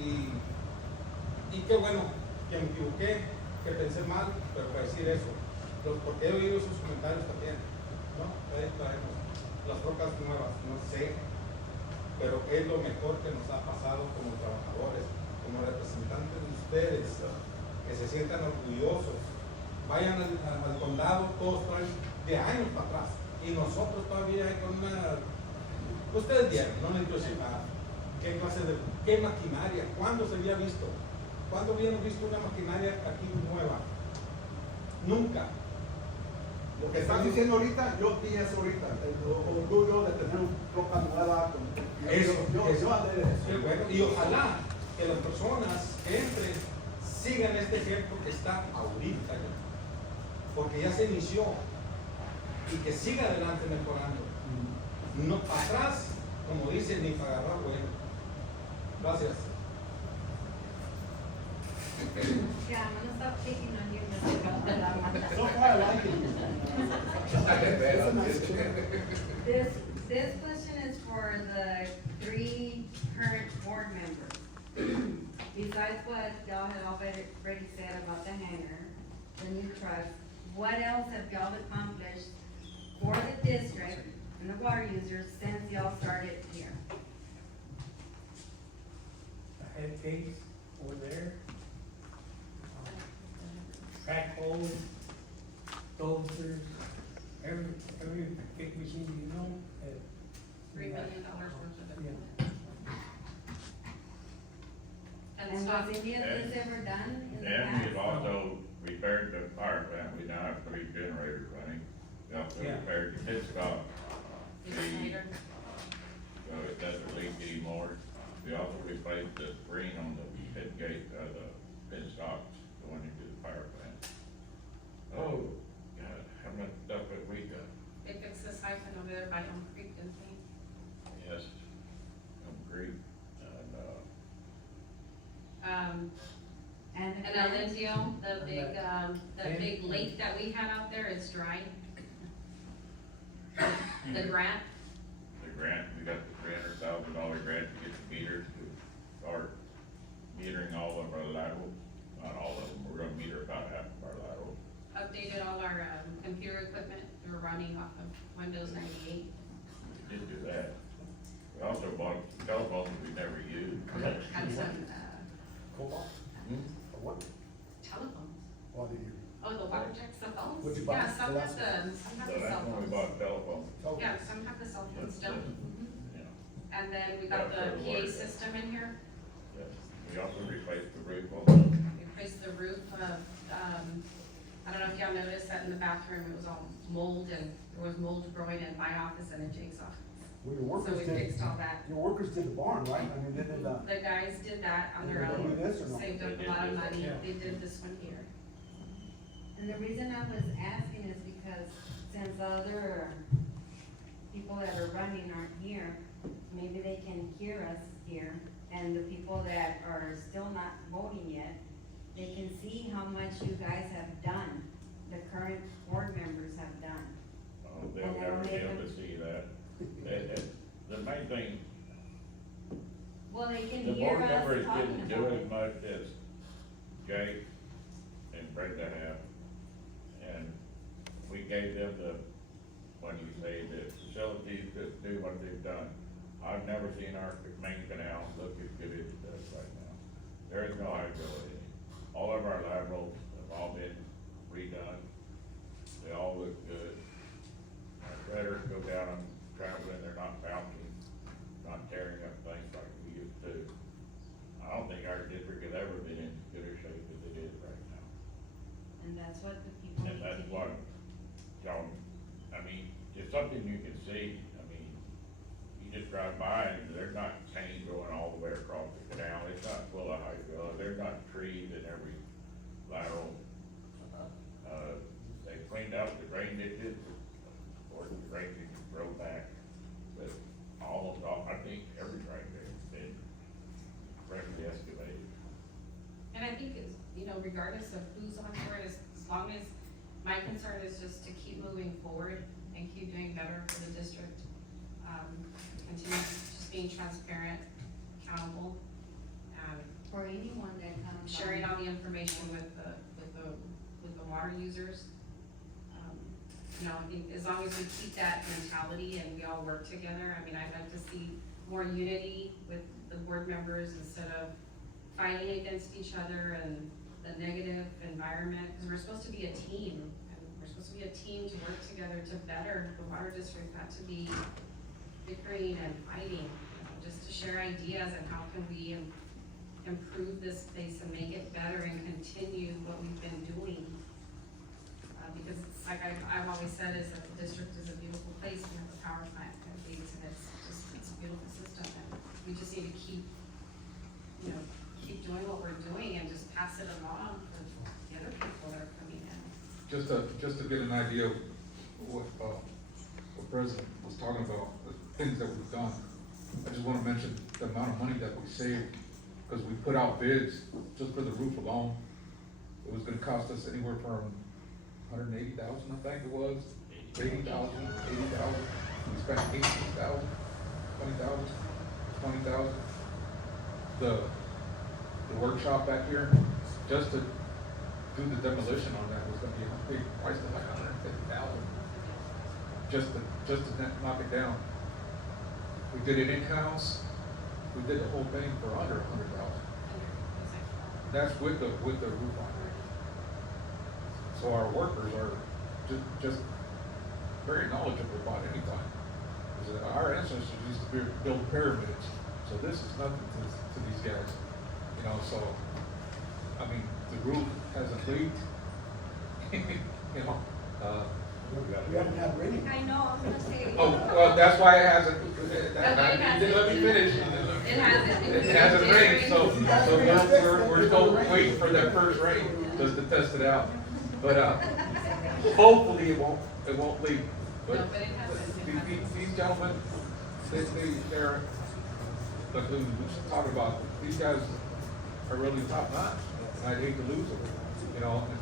Y qué bueno que me equivoqué, que pensé mal, pero para decir eso, porque he oído sus comentarios también, ¿no? Traemos las rocas nuevas, no sé, pero es lo mejor que nos ha pasado como trabajadores, como representantes de ustedes, que se sientan orgullosos. Vayan al condado, todos traen de años para atrás, y nosotros todavía hay con una. Ustedes vieron, no necesito decir nada. ¿Qué maquinaria? ¿Cuándo se había visto? ¿Cuándo habíamos visto una maquinaria aquí nueva? Nunca. Lo que estás diciendo ahorita, yo dije eso ahorita, el orgullo de tener una ropa nueva. Yo hablé de eso. Qué bueno. Y ojalá que las personas que entren sigan este ejemplo que está ahorita, porque ya se inició, y que siga adelante mejorando. No para atrás, como dicen, ni para agarrar bueno. Gracias. Yeah, I'm gonna stop picking on you, Mr. Valderrama. So far, I like it. This question is for the 3 current board members. Besides what y'all had already said about the hangar, the new trucks, what else have y'all accomplished for the district and the water users since y'all started here? The head case over there. Crack holes, dozers, every big machine you know, $3 million worth of And stop. was any of this ever done in the And we have past? also repaired the power plant, we now have 3 generators running. We also Yeah. repaired the pit stop, Is it later? so it doesn't leak anymore. We also replaced the screen on the pit gate, the pit stops going into the power plant. Oh, God, how much stuff have we done? They fixed the siphon over there by Elm Creek, didn't they? Yes, Creek, and, And the And plans? Alindio, the big, the And- big lake that we had out there is dry. The grant, the grant, we got the $300,000 grant to get the meters to start metering all of our laterals, not all of them, we're gonna meter about half of our laterals. updated all our, computer equipment, we're running off of Windows 98. We did do that. We also bought telephones we never used. Had some, Cobalt, Hmm? or what? telephones. Oh, did you? Oh, the water checks, the phones? What'd you buy? Yeah, some The have last the, some have So the that's cell when we phones. bought telephones. Oh. Yeah, some have the cell phones, don't. Mhm. Yeah, And then we got Yeah, the for the PA water. system in here, yes. We also replaced the roof on the, we replaced the roof of, I don't know if y'all noticed that in the bathroom, it was all mold and there was mold growing in my office and in Jake's office. Well, your So workers we did, fixed all that. your workers did the barn, right? I mean, they did the, The guys did that on their Did they own, do this or no? saved up They a lot of did money, this, yeah. they did this one here. And the reason I was asking is because since other people that are running aren't here, maybe they can hear us here. And the people that are still not voting yet, they can see how much you guys have done, the current board members have done. they'll And never be they'll able make to see that. The main thing, Well, they can the hear board us members talking didn't about do it. as much as Jake and Brenda have. And we gave them the, when you say the facilities to do what they've done. I've never seen our main canal look as good as it does right now. There is no hydrology. All of our laterals have all been redone. They all look good. Our spreaders go down and travel and they're not bouncing, not tearing up things like we used to. I don't think our district has ever been in as good a shape as it is right now. And that's what the people And need to that's hear. what, John, I mean, it's something you can see, I mean, you just drive by and there's not cane going all the way across the canal, it's not full of hydro, there's not trees in every lateral. They cleaned out the drain ditches, or the drain ditches grow back, but almost all, I think every drain ditch has been correctly excavated. And I think it's, you know, regardless of who's on board, as long as, my concern is just to keep moving forward and keep doing better for the district. Continue just being transparent, accountable, For anyone that comes. sharing on. all the information with the water users. You know, I think as long as we keep that mentality and we all work together, I mean, I'd like to see more unity with the board members instead of fighting against each other and the negative environment, because we're supposed to be a team, and we're supposed to be a team to work together to better the water district, not to be bickering and fighting, you know, just to share ideas and how can we improve this place and make it better and continue what we've been doing. Because it's like I've always said is that the district is a beautiful place, we have a power plant, and it's it's a beautiful system, and we just need to keep, you know, keep doing what we're doing and just pass it along for the other people that are coming in. Just to get an idea of what President was talking about, the things that we've done, I just wanna mention the amount of money that we saved, because we put out bids just for the roof alone. It was gonna cost us anywhere from $180,000, I think it was, $80,000. We spent $18,000, $20,000. The workshop back here, just to do the demolition on that was gonna be a big price of like $150,000. Just to knock it down. We did it in-house, we did the whole thing for under $100,000. That's with the roof on it. So our workers are just very knowledgeable about anything. Because our ancestors used to build pyramids, so this is nothing to these guys. you know, so, I mean, the roof hasn't leaked, you know, We haven't had rain. I know, I was gonna say. oh, well, that's why it hasn't, you didn't let me finish. It hasn't. It hasn't rained, so we're still waiting for that first rain, just to test it out. But, hopefully it won't leak. But No, but it hasn't. these gentlemen, they're, like we was talking about, these guys are really top notch, and I'd hate to lose them, you know, and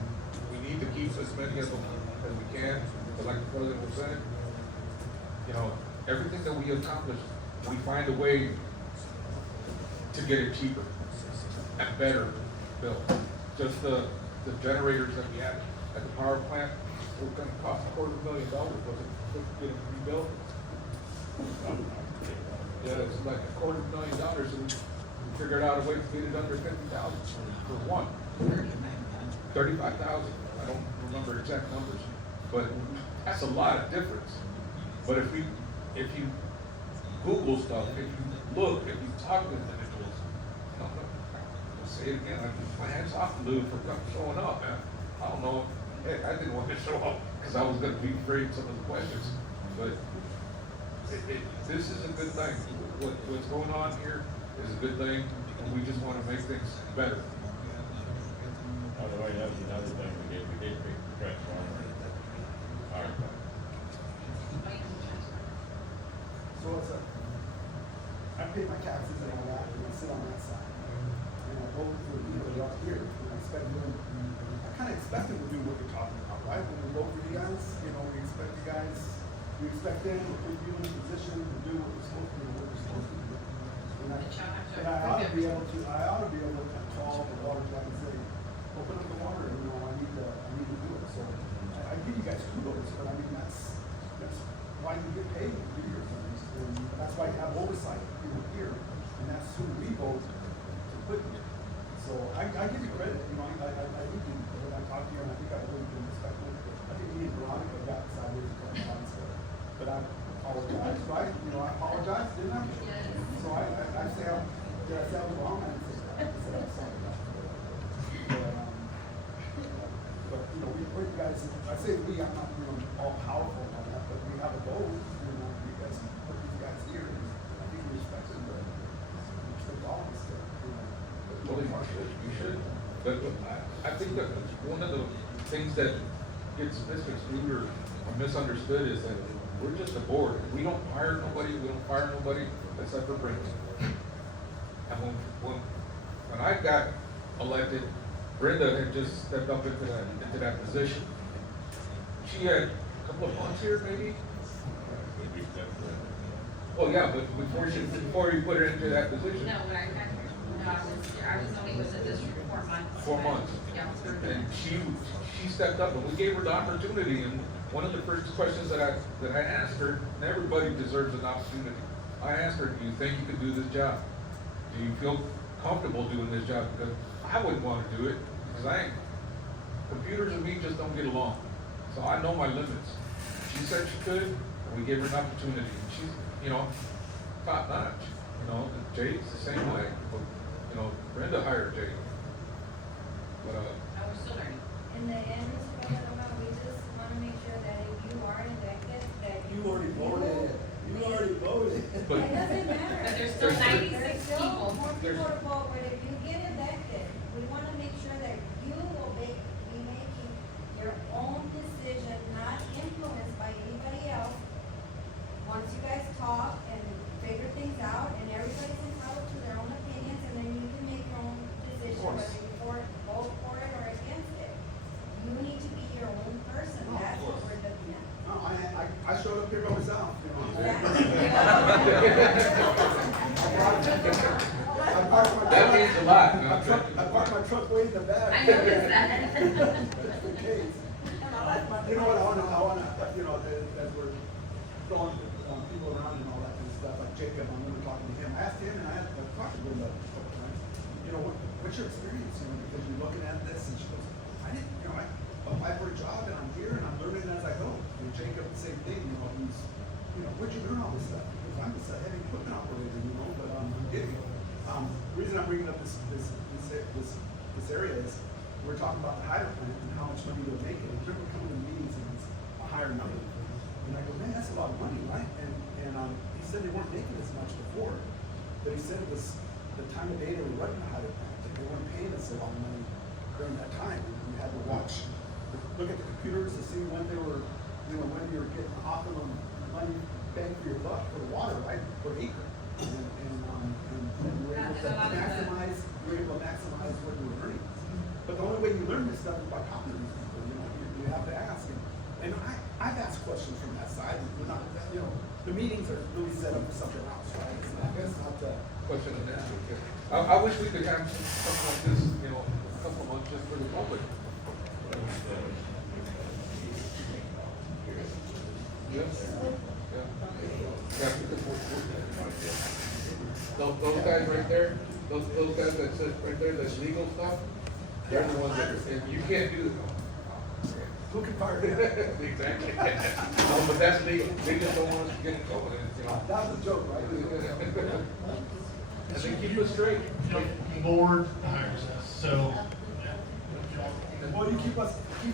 we need to keep as many of them as we can, but like the president was saying, you know, everything that we accomplish, we find a way to get it cheaper and better built. Just the generators that we have at the power plant, were gonna cost $250,000, was it, to get it rebuilt? Yeah, it's like $250,000, and we figured out a way to get it under 50,000 for one. 35,000, I don't remember exact numbers, but that's a lot of difference. But if you Google stuff, if you look, if you talk to individuals, I'll say it again, my hands off to Lou for showing up, man. I don't know, heck, I didn't want to show up because I was gonna be afraid of some of the questions, but this is a good thing. What's going on here is a good thing, and we just wanna make things better. By the way, that was another thing we did pick the transformer. Fire department. So it's I pay my taxes and all that, and I sit on that side. And I vote for, up here, and I expect them, I kinda expect them to do what you're talking about, right? When we vote for you guys, we expect you guys, we expect them to put you in a position to do what you're supposed to do, what you're supposed to do. And I ought to be able to call the water guy and say, open up the water, I need to do it. So I give you guys kudos, but I mean, that's why you get paid to do your things. And that's why you have oversight, here, and that's who we vote to put here. So I give you credit, I do, when I talk to you, and I think I've really been respectful. I think me and Veronica got sideways a couple times, but I apologize, right? I apologize, didn't I? Yes. So I say, did I say I was wrong? I didn't say that. I said I'm sorry about that. But we guys, I say we, I'm not, all powerful on that, but we have a goal, you guys put these guys here, and I think we respect them, but we respect all of us, Well, you should, but I think that one of the things that gets misconstrued or misunderstood is that we're just a board. We don't hire nobody, we don't fire nobody except for Brenda. And when I got elected, Brenda had just stepped up into that position. She had a couple of months here, maybe. Well, yeah, but before you put her into that position. No, when I got here, I was only with the district 4 months. 4 months. Yeah. And she stepped up, and we gave her the opportunity, and one of the first questions that I asked her, and everybody deserves an opportunity. I asked her, do you think you could do this job? Do you feel comfortable doing this job? Because I wouldn't want to do it, because computers and me just don't get along. So I know my limits. She said she could, and we gave her an opportunity. And she's, top notch. Jade's the same way. But, Brenda hired Jade. But, I was still learning. In the end, Mr. Villalobos, we just wanna make sure that if you are elected, that You already voted. It but doesn't matter. But there's still There's- 96 There's still people. more people to vote, but if you get elected, we wanna make sure that you will be making your own decision, not influenced by anybody else. Once you guys talk and figure things out, and everybody's entitled to their own opinions, and then you can make your own decision, course. whether you vote for it or against it. You need to be your own person, Oh, of that's what course. we're looking at. No, I showed up here by myself, I parked my that truck- means a lot. I parked my truck way in the back. I noticed that. Just in case. You know what, I wanna, as we're throwing people around and all that kind of stuff, like Jacob, I'm gonna be talking to him. I asked him, and I've talked to him a couple times, what's your experience, because you're looking at this, and she goes, I applied for a job, and I'm here, and I'm learning as I go. And Jacob, the same thing, he's, where'd you learn all this stuff? Because I'm just a heavy equipment operator, but I'm getting it. The reason I'm bringing up this area is, we're talking about the hydrant plant and how much money they're making. And remember coming to meetings and it's a higher number. And I go, man, that's a lot of money, right? And he said they weren't making as much before, but he said it was the time of day they were running the hydrant plant. And they weren't paying us a lot of money during that time. And we had to watch, look at the computers to see when they were, when you were getting optimum money bang for your buck for the water, right, per acre. And we were able to maximize, what you were earning. But the only way you learn this stuff is by talking to these people, you have to ask. And I've asked questions from that side, and we're not, the meetings are really set up for something else, right? It's not Question and answer. I wish we could have something like this, a couple of months just for the public. Yes. Yeah. Those guys right there, those guys that sit right there, that's legal stuff, they're the ones that, and you can't do it. who can fire them? Exactly. No, but that's legal. They just don't want us to get in trouble. That was a joke, right? And they keep us straight. The board hires us, so Well, you keep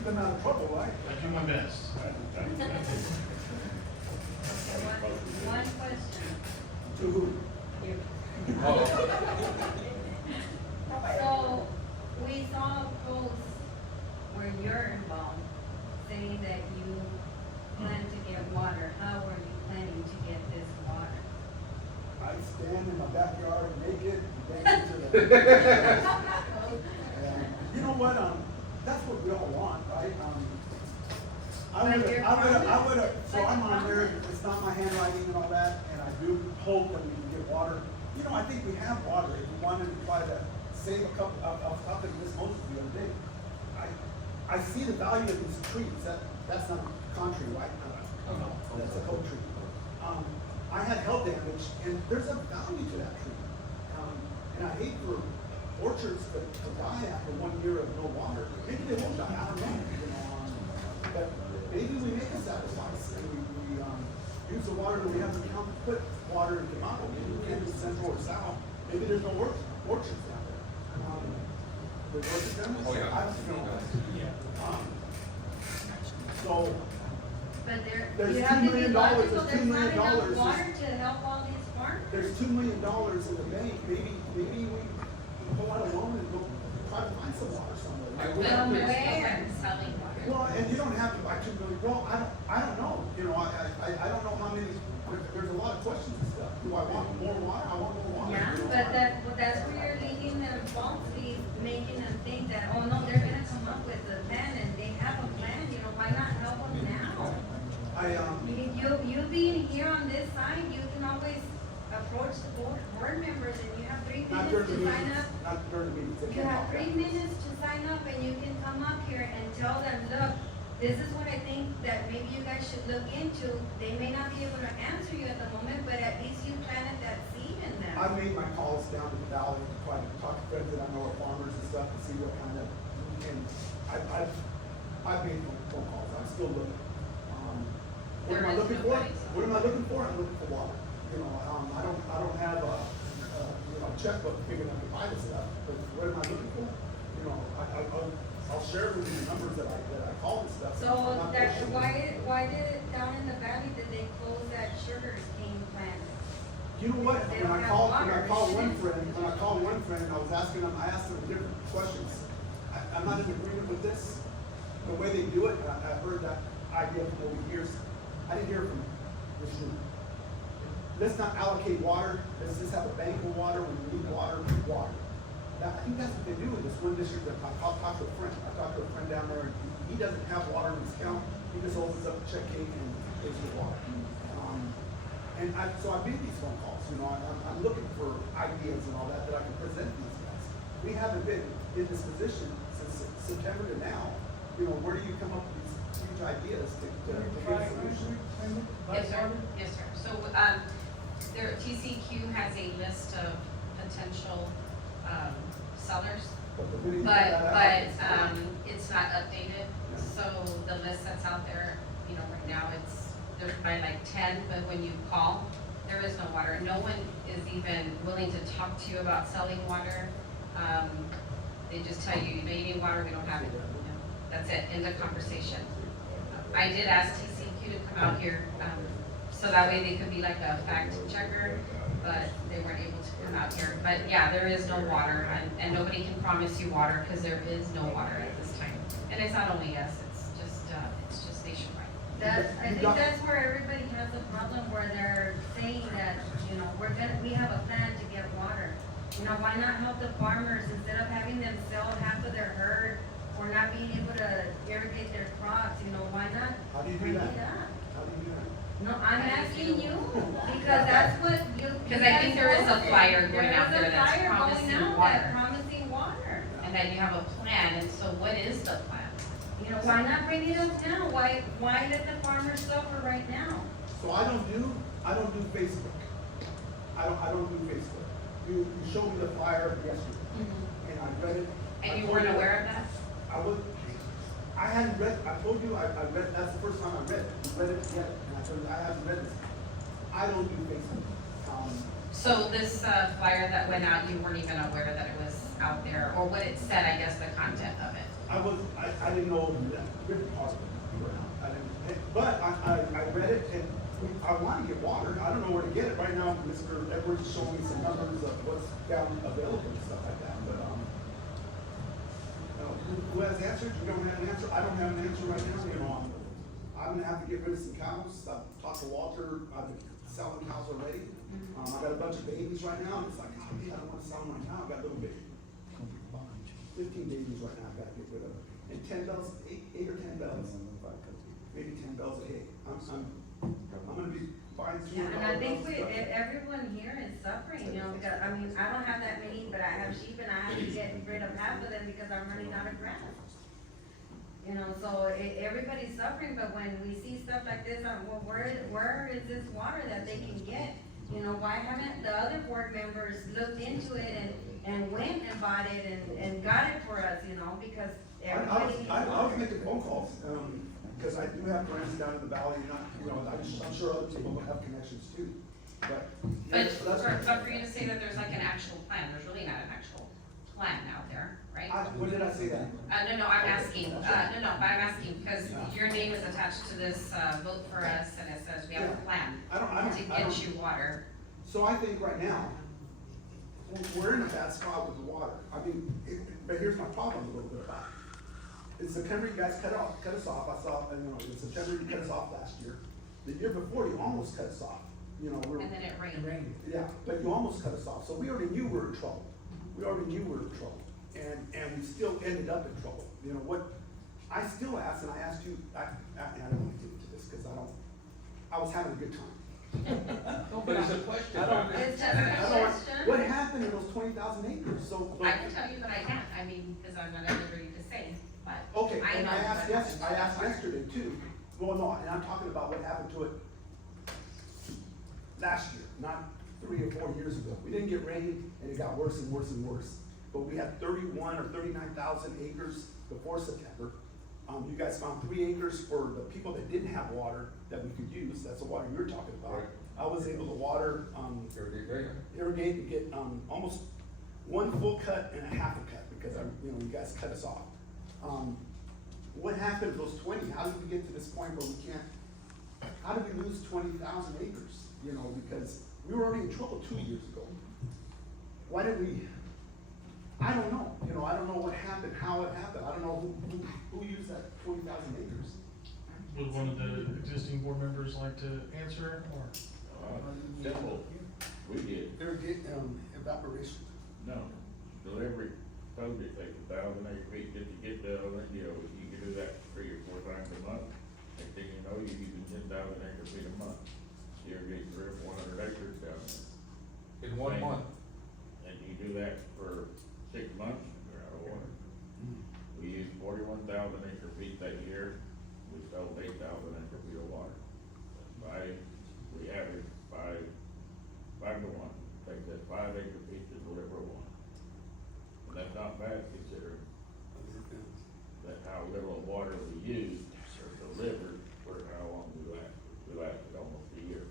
them out of trouble, right? I do my best. One question. To who? So, we saw a post where you're involved, saying that you plan to get water. How are you planning to get this water? I stand in my backyard naked and dance to the. And you know what, that's what we all want, right? I would, so I'm on there, it's not my handwriting and all that, and I do hope that we can get water. I think we have water, if we wanted to try to save a couple, of topic this Moses the other day. I see the value of these trees, that's not country, right? No, that's a oak tree. I had hail damage, and there's a value to that tree. And I hate for orchards to die after 1 year of no water. Maybe they won't die, I don't know, but maybe we make a sacrifice, and we use the water that we have to count to put water in Tomato, maybe we can do central or south, maybe there's no orchards down there. There's orchards down there? Oh, yeah. I don't know. So, But There's you have $2 to be million, logical, there's there's $2 not million enough water to help all these farmers. there's $2 million in the bank, maybe we pull out a loan and go try to find some water somewhere. I But would- there's where? no selling water. Well, and you don't have to buy $2 million, well, I don't know, I don't know how many, there's a lot of questions and stuff. Do I want more water? I want more water. Yeah, but that's where you're leading them falsely, making them think that, oh no, they're gonna come up with a plan and they have a plan, why not help them now? You being here on this side, you can always approach the board members and you have 3 Not minutes during the to sign meetings, up. not during the meetings. They You can't have talk 3 that. minutes to sign up and you can come up here and tell them, look, this is what I think that maybe you guys should look into. They may not be able to answer you at the moment, but at least you planted that seed in them. I've made my calls down to the valley to try to talk to friends that I know are farmers and stuff to see what kind of, and I've made phone calls, I'm still looking. What am I There is looking no for? place. What am I looking for? I'm looking for water. I don't have a checkbook big enough to buy this stuff, but what am I looking for? I'll share with you the numbers that I call this stuff. So I'm not that, pushing. why did down in the valley, did they close that sugar cane plant? You know what, They when don't I have called water. one friend, I was asking him, I asked him different questions. I'm not in agreement with this, the way they do it, I've heard that idea from over years. I didn't hear from this room. Let's not allocate water, let's just have a bank of water, when we need water, water. Now, I think that's what they do in this one district, I talked to a friend down there, and he doesn't have water in his account, he just opens up a check cake and pays for water. So I made these phone calls, I'm looking for ideas and all that I can present to these guys. We haven't been in this position since September to now, where do you come up with these huge ideas to get a solution? Yes, sir. Yes, sir. So, TCQ has a list of potential, sellers, But the minute you but, put that out, it's not updated. So the list that's out there, right now, there's probably like 10, but when you call, there is no water. No one is even willing to talk to you about selling water. They just tell you, you need water, we don't have it. You know, that's it, end of conversation. I did ask TCQ to come out here, so that way they could be like a fact checker, but they weren't able to come out here. But yeah, there is no water, and nobody can promise you water, because there is no water at this time. And it's not only us, it's just nationwide. I think that's where everybody has a problem, where they're saying that, you know, we have a plan to get water. You know, why not help the farmers instead of having them sell half of their herd or not being able to irrigate their crops, you know, why not? How do you do bring that? it up? How do you do that? No, I'm asking you, because that's what you. Because I think there is a flyer going out there that's There is a flyer promising going out water. that's promising water. And that you have a plan, and so what is the plan? You know, why not bring it up now? Why let the farmers suffer right now? So I don't do Facebook. I don't do Facebook. You showed me the flyer yesterday, and I read it. And you weren't aware of that? I hadn't read, I told you, I read, that's the first time I read it. You read it yet, and I told you, I haven't read it. I don't do Facebook. So this flyer that went out, you weren't even aware that it was out there, or what it said, I guess, the content of it? I didn't know that written part of it. I didn't, but I read it, and I want to get water. I don't know where to get it right now. Mr. Edwards showing me some numbers of what's down available and stuff like that, but, who has answers? You don't have an answer? I don't have an answer right now, you know, I'm gonna have to get rid of some cows. I've talked to Walter, I've been selling cows already. I got a bunch of babies right now, and it's like, oh, man, I don't wanna sell them right now, I've got little babies. 15 babies right now, I've gotta get rid of. And 10 bells, eight or 10 bells, maybe 10 bells a day. I'm gonna be buying $200. Yeah, and I think everyone here is suffering, you know, because, I mean, I don't have that many, but I have sheep and I have to get rid of half of them because I'm running out of grass. You know, so everybody's suffering, but when we see stuff like this, well, where is this water that they can get? You know, why haven't the other board members looked into it and went and bought it and got it for us, you know, because everybody needs I was water. making phone calls, because I do have friends down in the valley, I'm sure other people will have connections too, but. But that's- for you to say that there's like an actual plan, there's really not an actual plan out there, right? When did I say that? No, I'm asking, but I'm asking, because your name is attached to this, vote for us, and it says we have a plan I don't- to get you water. So I think right now, we're in a bad spot with the water. I mean, but here's my problem a little bit about it. In September, you guys cut us off. I saw, in September, you cut us off last year. The year before, you almost cut us off. You know, And then it rained. yeah, but you almost cut us off. So we already knew we were in trouble. We already knew we were in trouble. And we still ended up in trouble. You know, what, I still ask, and I asked you, I don't want to get into this, because I was having a good time. No, but it's a question. It's just a question. What happened in those 20,000 acres? So. I can tell you, but I can't, I mean, because I'm not at liberty to say, but. Okay, I and know I asked what yesterday too. Well, no, and I'm talking about what happened to it last year, not 3 or 4 years ago. We didn't get rain, and it got worse and worse and worse. But we had 31 or 39,000 acres before September. You guys found 3 acres for the people that didn't have water that we could use. That's the water you're talking about. Right. I was able to water, Irrigate. irrigate and get, almost 1 full cut and a half a cut, because you guys cut us off. What happened to those 20? How did we get to this point where we can't, how did we lose 20,000 acres? You know, because we were already in trouble 2 years ago. Why did we, I don't know, I don't know what happened, how it happened. I don't know who used that 20,000 acres. Would one of the existing board members like to answer, or? Simple, we did, Irrigate, evaporation. no, delivery, told you, take 1,000 acre feet just to get the, you can do that 3 or 4 times a month. Next thing you know, you're using 10,000 acre feet a month. Irrigate 300 or 400 acres down there. In 1 month. And you do that for 6 months, you're out of water. We used 41,000 acre feet that year, we sold 8,000 acre feet of water. We averaged 5 to 1, take that 5 acre feet to deliver 1. And that's not bad considering that how little water we used or delivered for how long we lasted almost a year.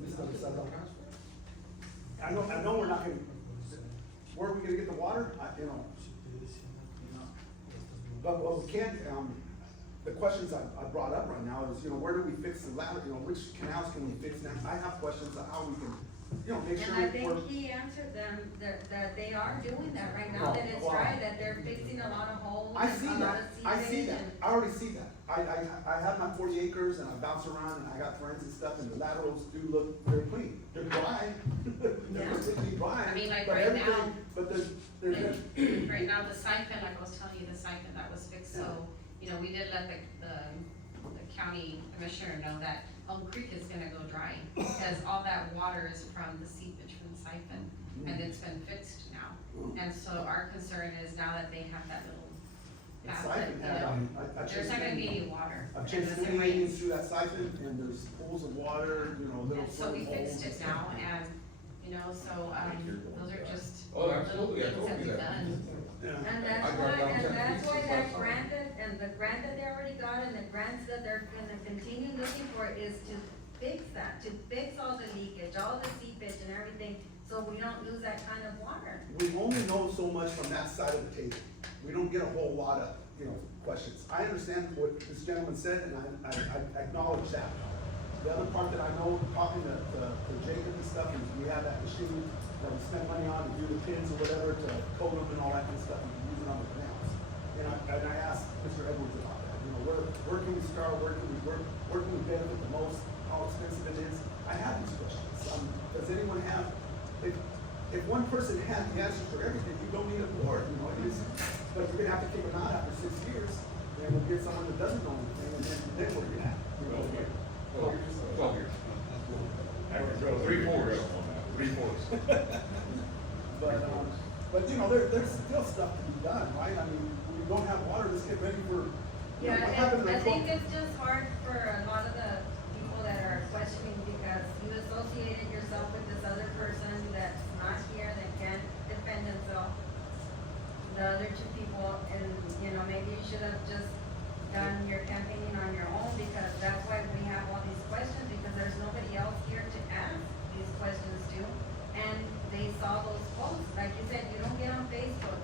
This other side of the house. I know we're not gonna, where are we gonna get the water? You know. But what we can't, the questions I brought up right now is, you know, where do we fix the ladder, you know, which canals can we fix now? I have questions on how we can, you know, make sure And I we're. think he answered them, that they are doing that right now, that it's Well, dry, that they're fixing a lot of holes. I and see a lot that, of I see seepage that, and- I already see that. I have my 40 acres and I bounce around and I got friends and stuff and the laterals do look very clean. They're dry, they're Yeah. completely dry. I mean, like but right everything- now- But there's, Right now, the siphon, like I was telling you, the siphon that was fixed, so, you know, we did let the county commissioner know that Elm Creek is gonna go dry, because all that water is from the seepage from the siphon, and it's been fixed now. And so our concern is now that they have that little the path, siphon that, has, you know, I've there's not gonna be any water. I've changed unless it 3 rains. lanes through that siphon and there's pools of water, you know, little And so we flood holes. fixed it now, and, you know, so, those are just Oh, little absolutely, I things told that you we've that. done. Yeah. And that's I why, got down 10 that pieces last that summer. granted, and the grant that they already got, and the grants that they're gonna continue looking for is to fix that, to fix all the leakage, all the seepage and everything, so we don't lose that kind of water. We only know so much from that side of the table. We don't get a whole lot of, you know, questions. I understand what this gentleman said, and I acknowledge that. The other part that I know, talking to Jacob and stuff, is we have that machine that we spend money on to do the pins or whatever, to coat them and all that kind of stuff, and we can use it on the canals. And I asked Mr. Edwards about that, you know, where can we start, where can we benefit the most, how expensive it is? I have these questions. Does anyone have, if one person had the answer for everything, you don't need a board, you know, it is, but you're gonna have to kick them out after 6 years, and we'll get someone that doesn't know anything, and then where you're at. You know, 12 years. 12 years. After 3/4. 3/4. But you know, there's still stuff to be done, right? I mean, we don't have water, let's get ready for, you know, Yeah, what happened and in I think 12 it's just hard for a lot of the people that are questioning, because you associated yourself with this other person that's not here, that can't defend himself. The other two people, and, you know, maybe you should have just done your campaigning on your own, because that's why we have all these questions, because there's nobody else here to ask these questions to. And they saw those posts, like you said, you don't get on Facebook.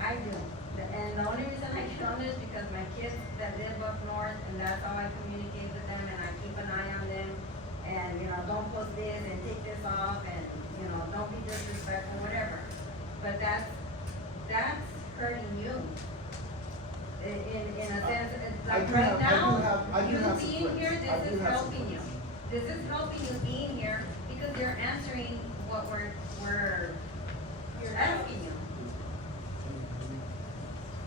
I do. And the only reason I get on it is because my kids that live up north, and that's how I communicate with them, and I keep an eye on them. And, you know, don't post this and take this off, and, you know, don't be disrespectful, whatever. But that's hurting you. In a sense, it's I like do right have- now, I do you have some being friends. here, I this do is have some helping you. friends. This is helping you being here, because you're answering what we're asking you.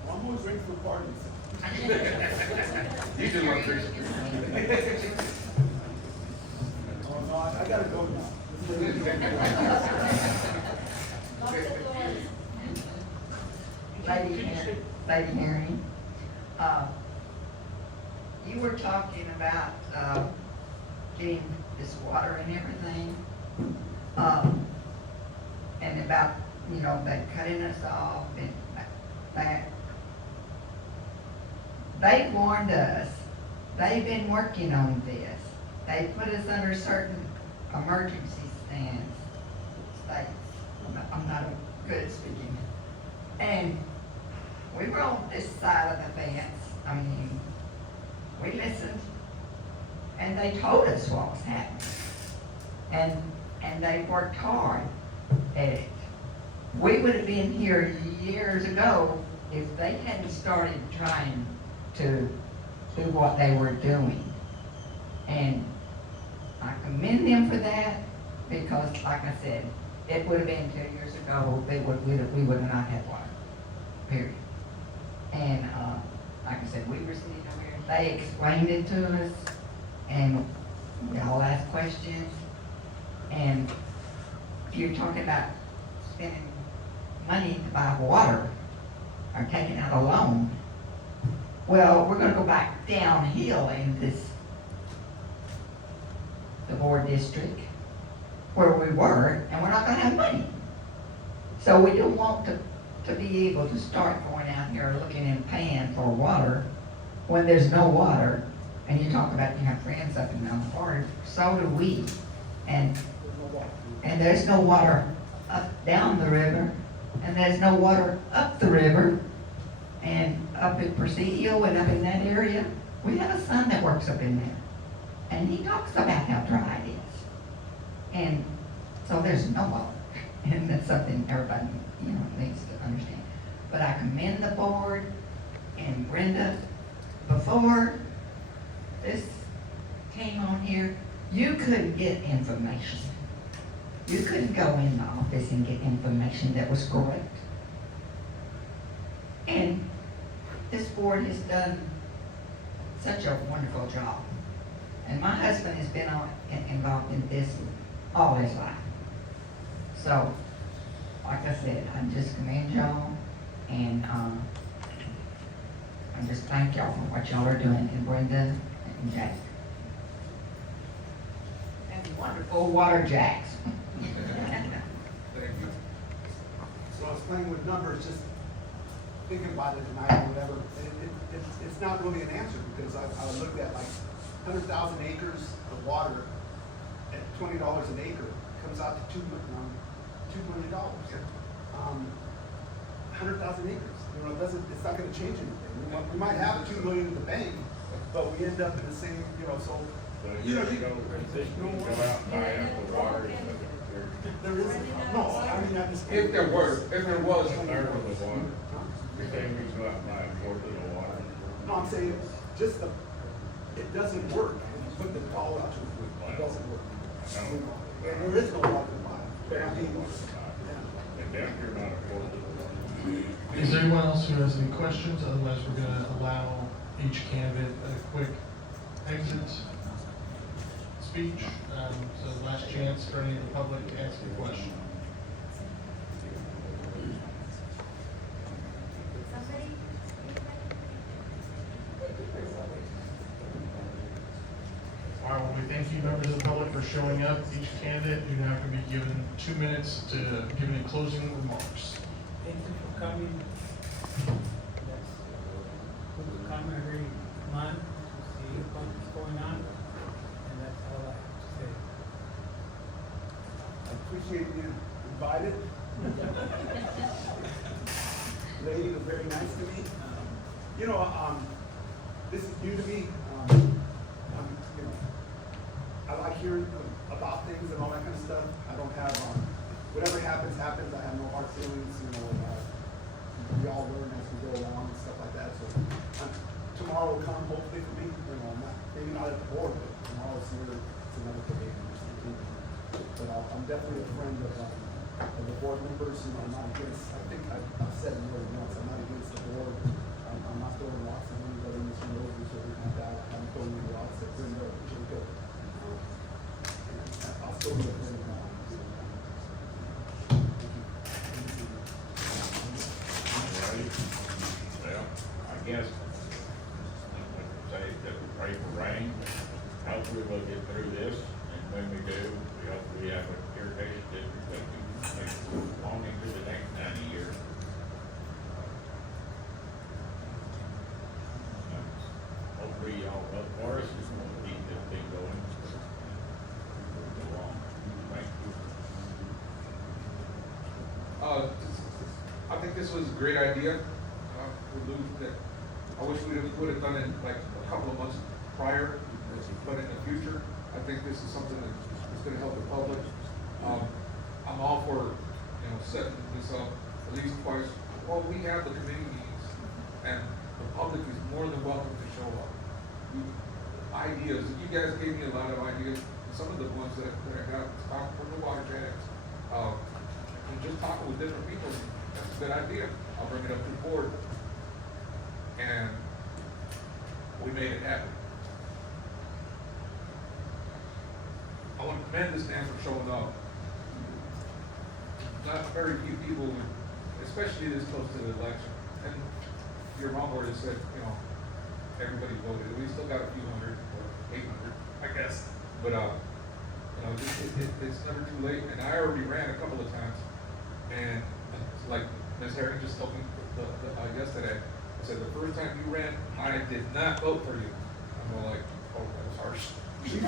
Well, I'm always ready for parties. You do one, Teresa. Oh, no, I gotta go now. Lady Mary, you were talking about, getting this water and everything, and about, you know, they cutting us off and that. They warned us, they've been working on this. They put us under certain emergency states. I'm not good at speaking. And we were on this side of the fence. I mean, we listened, and they told us what was happening. And they worked hard at it. We would have been here years ago if they hadn't started trying to do what they were doing. And I commend them for that, because like I said, it would have been 2 years ago, we would have not had water, period. And, like I said, we were sitting over here, they explained it to us, and we all asked questions. And if you're talking about spending money to buy water, or taking out a loan, well, we're gonna go back downhill in the board district where we were, and we're not gonna have money. So we don't want to be able to start going out here looking and paying for water when there's no water. And you talk about you have friends up and down the water, so do we. And, There's no water. and there's no water up, down the river, and there's no water up the river. And up at Presidio and up in that area, we have a son that works up in there. And he talks about how dry it is. And so there's no water. And that's something everybody, needs to understand. But I commend the board and Brenda. Before this came on here, you couldn't get information. You couldn't go in the office and get information that was correct. And this board has done such a wonderful job. And my husband has been involved in this all his life. So, like I said, I just commend y'all, and I just thank y'all for what y'all are doing, and Brenda and Jack. And wonderful water jacks. Thank you. So I was playing with numbers, just thinking about it tonight or whatever. It's not really an answer, because I looked at like 100,000 acres of water at $20 an acre, comes out to $2 million. 100,000 acres, it's not gonna change anything. We might have 2 million in the bank, but we end up in the same, so. So you go, this can go out and buy up the water, There isn't, no, I mean, I just. If there was, a third of the water. You're saying we go out and buy a fourth of the water? No, I'm saying, just it doesn't work. If you put the dollar out to it, it doesn't work. And there is no water to buy. But I mean, And down here, not a fourth of the water. Is there anyone else who has any questions? Otherwise, we're gonna allow each candidate a quick exit speech. So last chance for any of the public to ask a question. All right, well, we thank you, members of the public, for showing up. Each candidate, you now can be given 2 minutes to give any closing remarks. Thank you for coming. Let's put the camera every month to see what's going on, and that's all I have to say. I appreciate you invited. Lady was very nice to me. This is new to me. I like hearing about things and all that kind of stuff. I don't have, whatever happens. I have no hard feelings, we all learn as we go along and stuff like that. So tomorrow will come hopefully for me, maybe not at the board, but tomorrow's here, it's another day. But I'm definitely a friend of the board members, I'm not against, I think I've said it more than once, I'm not against the board. I'm not throwing rocks at anybody in this room, so we have that, I'm throwing rocks at Brenda, Jacob. I'll still be a friend of mine. Well, I guess, I would say that we pray for rain. Hopefully we'll get through this, and when we do, we hopefully have an irrigation district that we can take long into the next 90 years. Hopefully y'all vote for us, and we'll keep this thing going. Go on. Thank you. I think this was a great idea. I wish we would have done it like a couple of months prior, but in the future, I think this is something that's gonna help the public. I'm all for, setting this up at least twice. Well, we have the committee meetings, and the public is more than welcome to show up. Ideas, you guys gave me a lot of ideas, some of the ones that I got, talking from the water jacks, and just talking with different people, that's a good idea. I'll bring it up to the board. And we made it happen. I want to commend this man for showing up. Not very few people, especially this close to the election. And your mom already said, everybody voted. We still got a few hundred or 800, I guess. But it's never too late. And I already ran a couple of times, and like Ms. Herring just told me yesterday, I said the first time you ran, I did not vote for you. I'm like, oh, that's harsh. She's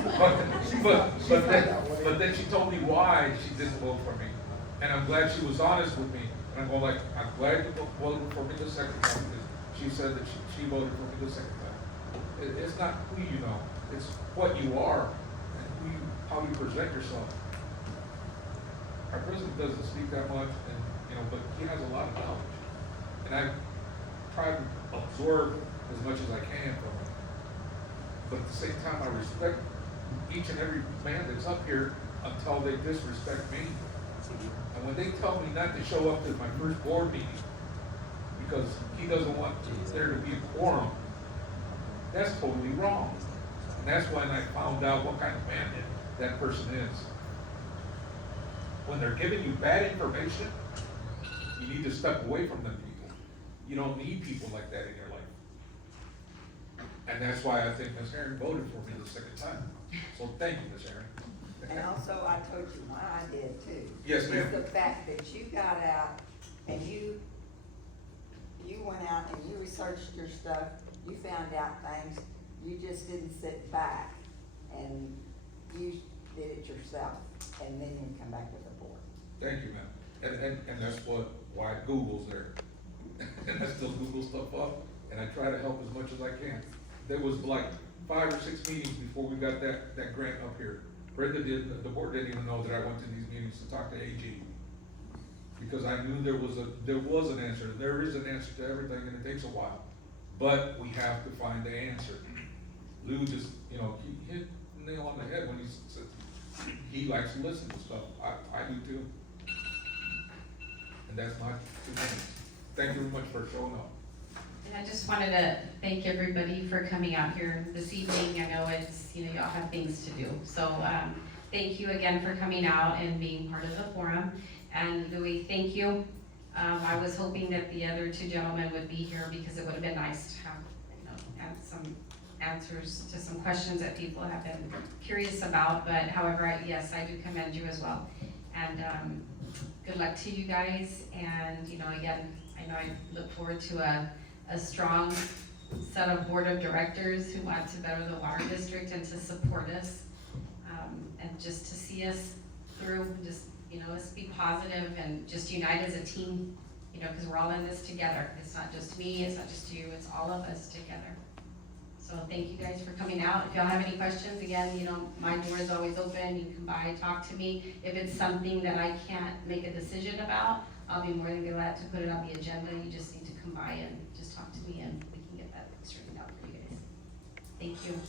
But not that way. then she told me why she didn't vote for me. And I'm glad she was honest with me. And I'm going like, I'm glad you voted for me the second time, because she said that she voted for me the second time. It's not who you know, it's what you are and how you present yourself. Our president doesn't speak that much, and, but he has a lot of knowledge. And I try to absorb as much as I can from him. But at the same time, I respect each and every man that's up here until they disrespect me. And when they tell me not to show up to my first board meeting because he doesn't want there to be a quorum, that's totally wrong. And that's when I found out what kind of man that person is. When they're giving you bad information, you need to step away from them people. You don't need people like that in your life. And that's why I think Ms. Herring voted for me the second time. So thank you, Ms. Herring. And also, I told you what I did too. Yes, ma'am. Is the fact that you got out and you went out and you researched your stuff, you found out things, you just didn't sit back and you did it yourself, and then you come back to the board. Thank you, ma'am. And that's why Google's there. And I still Google stuff up, and I try to help as much as I can. There was like 5 or 6 meetings before we got that grant up here. Brenda the board didn't even know that I went to these meetings to talk to AG. Because I knew there was an answer. There is an answer to everything, and it takes a while. But we have to find the answer. Lou just, he hit the nail on the head when he said he likes to listen to stuff. I do too. And that's my 2 minutes. Thank you very much for showing up. And I just wanted to thank everybody for coming out here this evening. I know it's, y'all have things to do. So, thank you again for coming out and being part of the forum. And Louis, thank you. I was hoping that the other 2 gentlemen would be here because it would have been nice to have, some answers to some questions that people have been curious about. But however, yes, I do commend you as well. And, good luck to you guys. And, again, I know I look forward to a strong set of board of directors who want to better the water district and to support us, and just to see us through, just, us be positive and just unite as a team, because we're all in this together. It's not just me, it's not just you, it's all of us together. So thank you guys for coming out. If y'all have any questions, again, my door is always open. You can come by, talk to me. If it's something that I can't make a decision about, I'll be more than glad to put it on the agenda. You just need to come by and just talk to me, and we can get that straightened out for you guys. Thank you.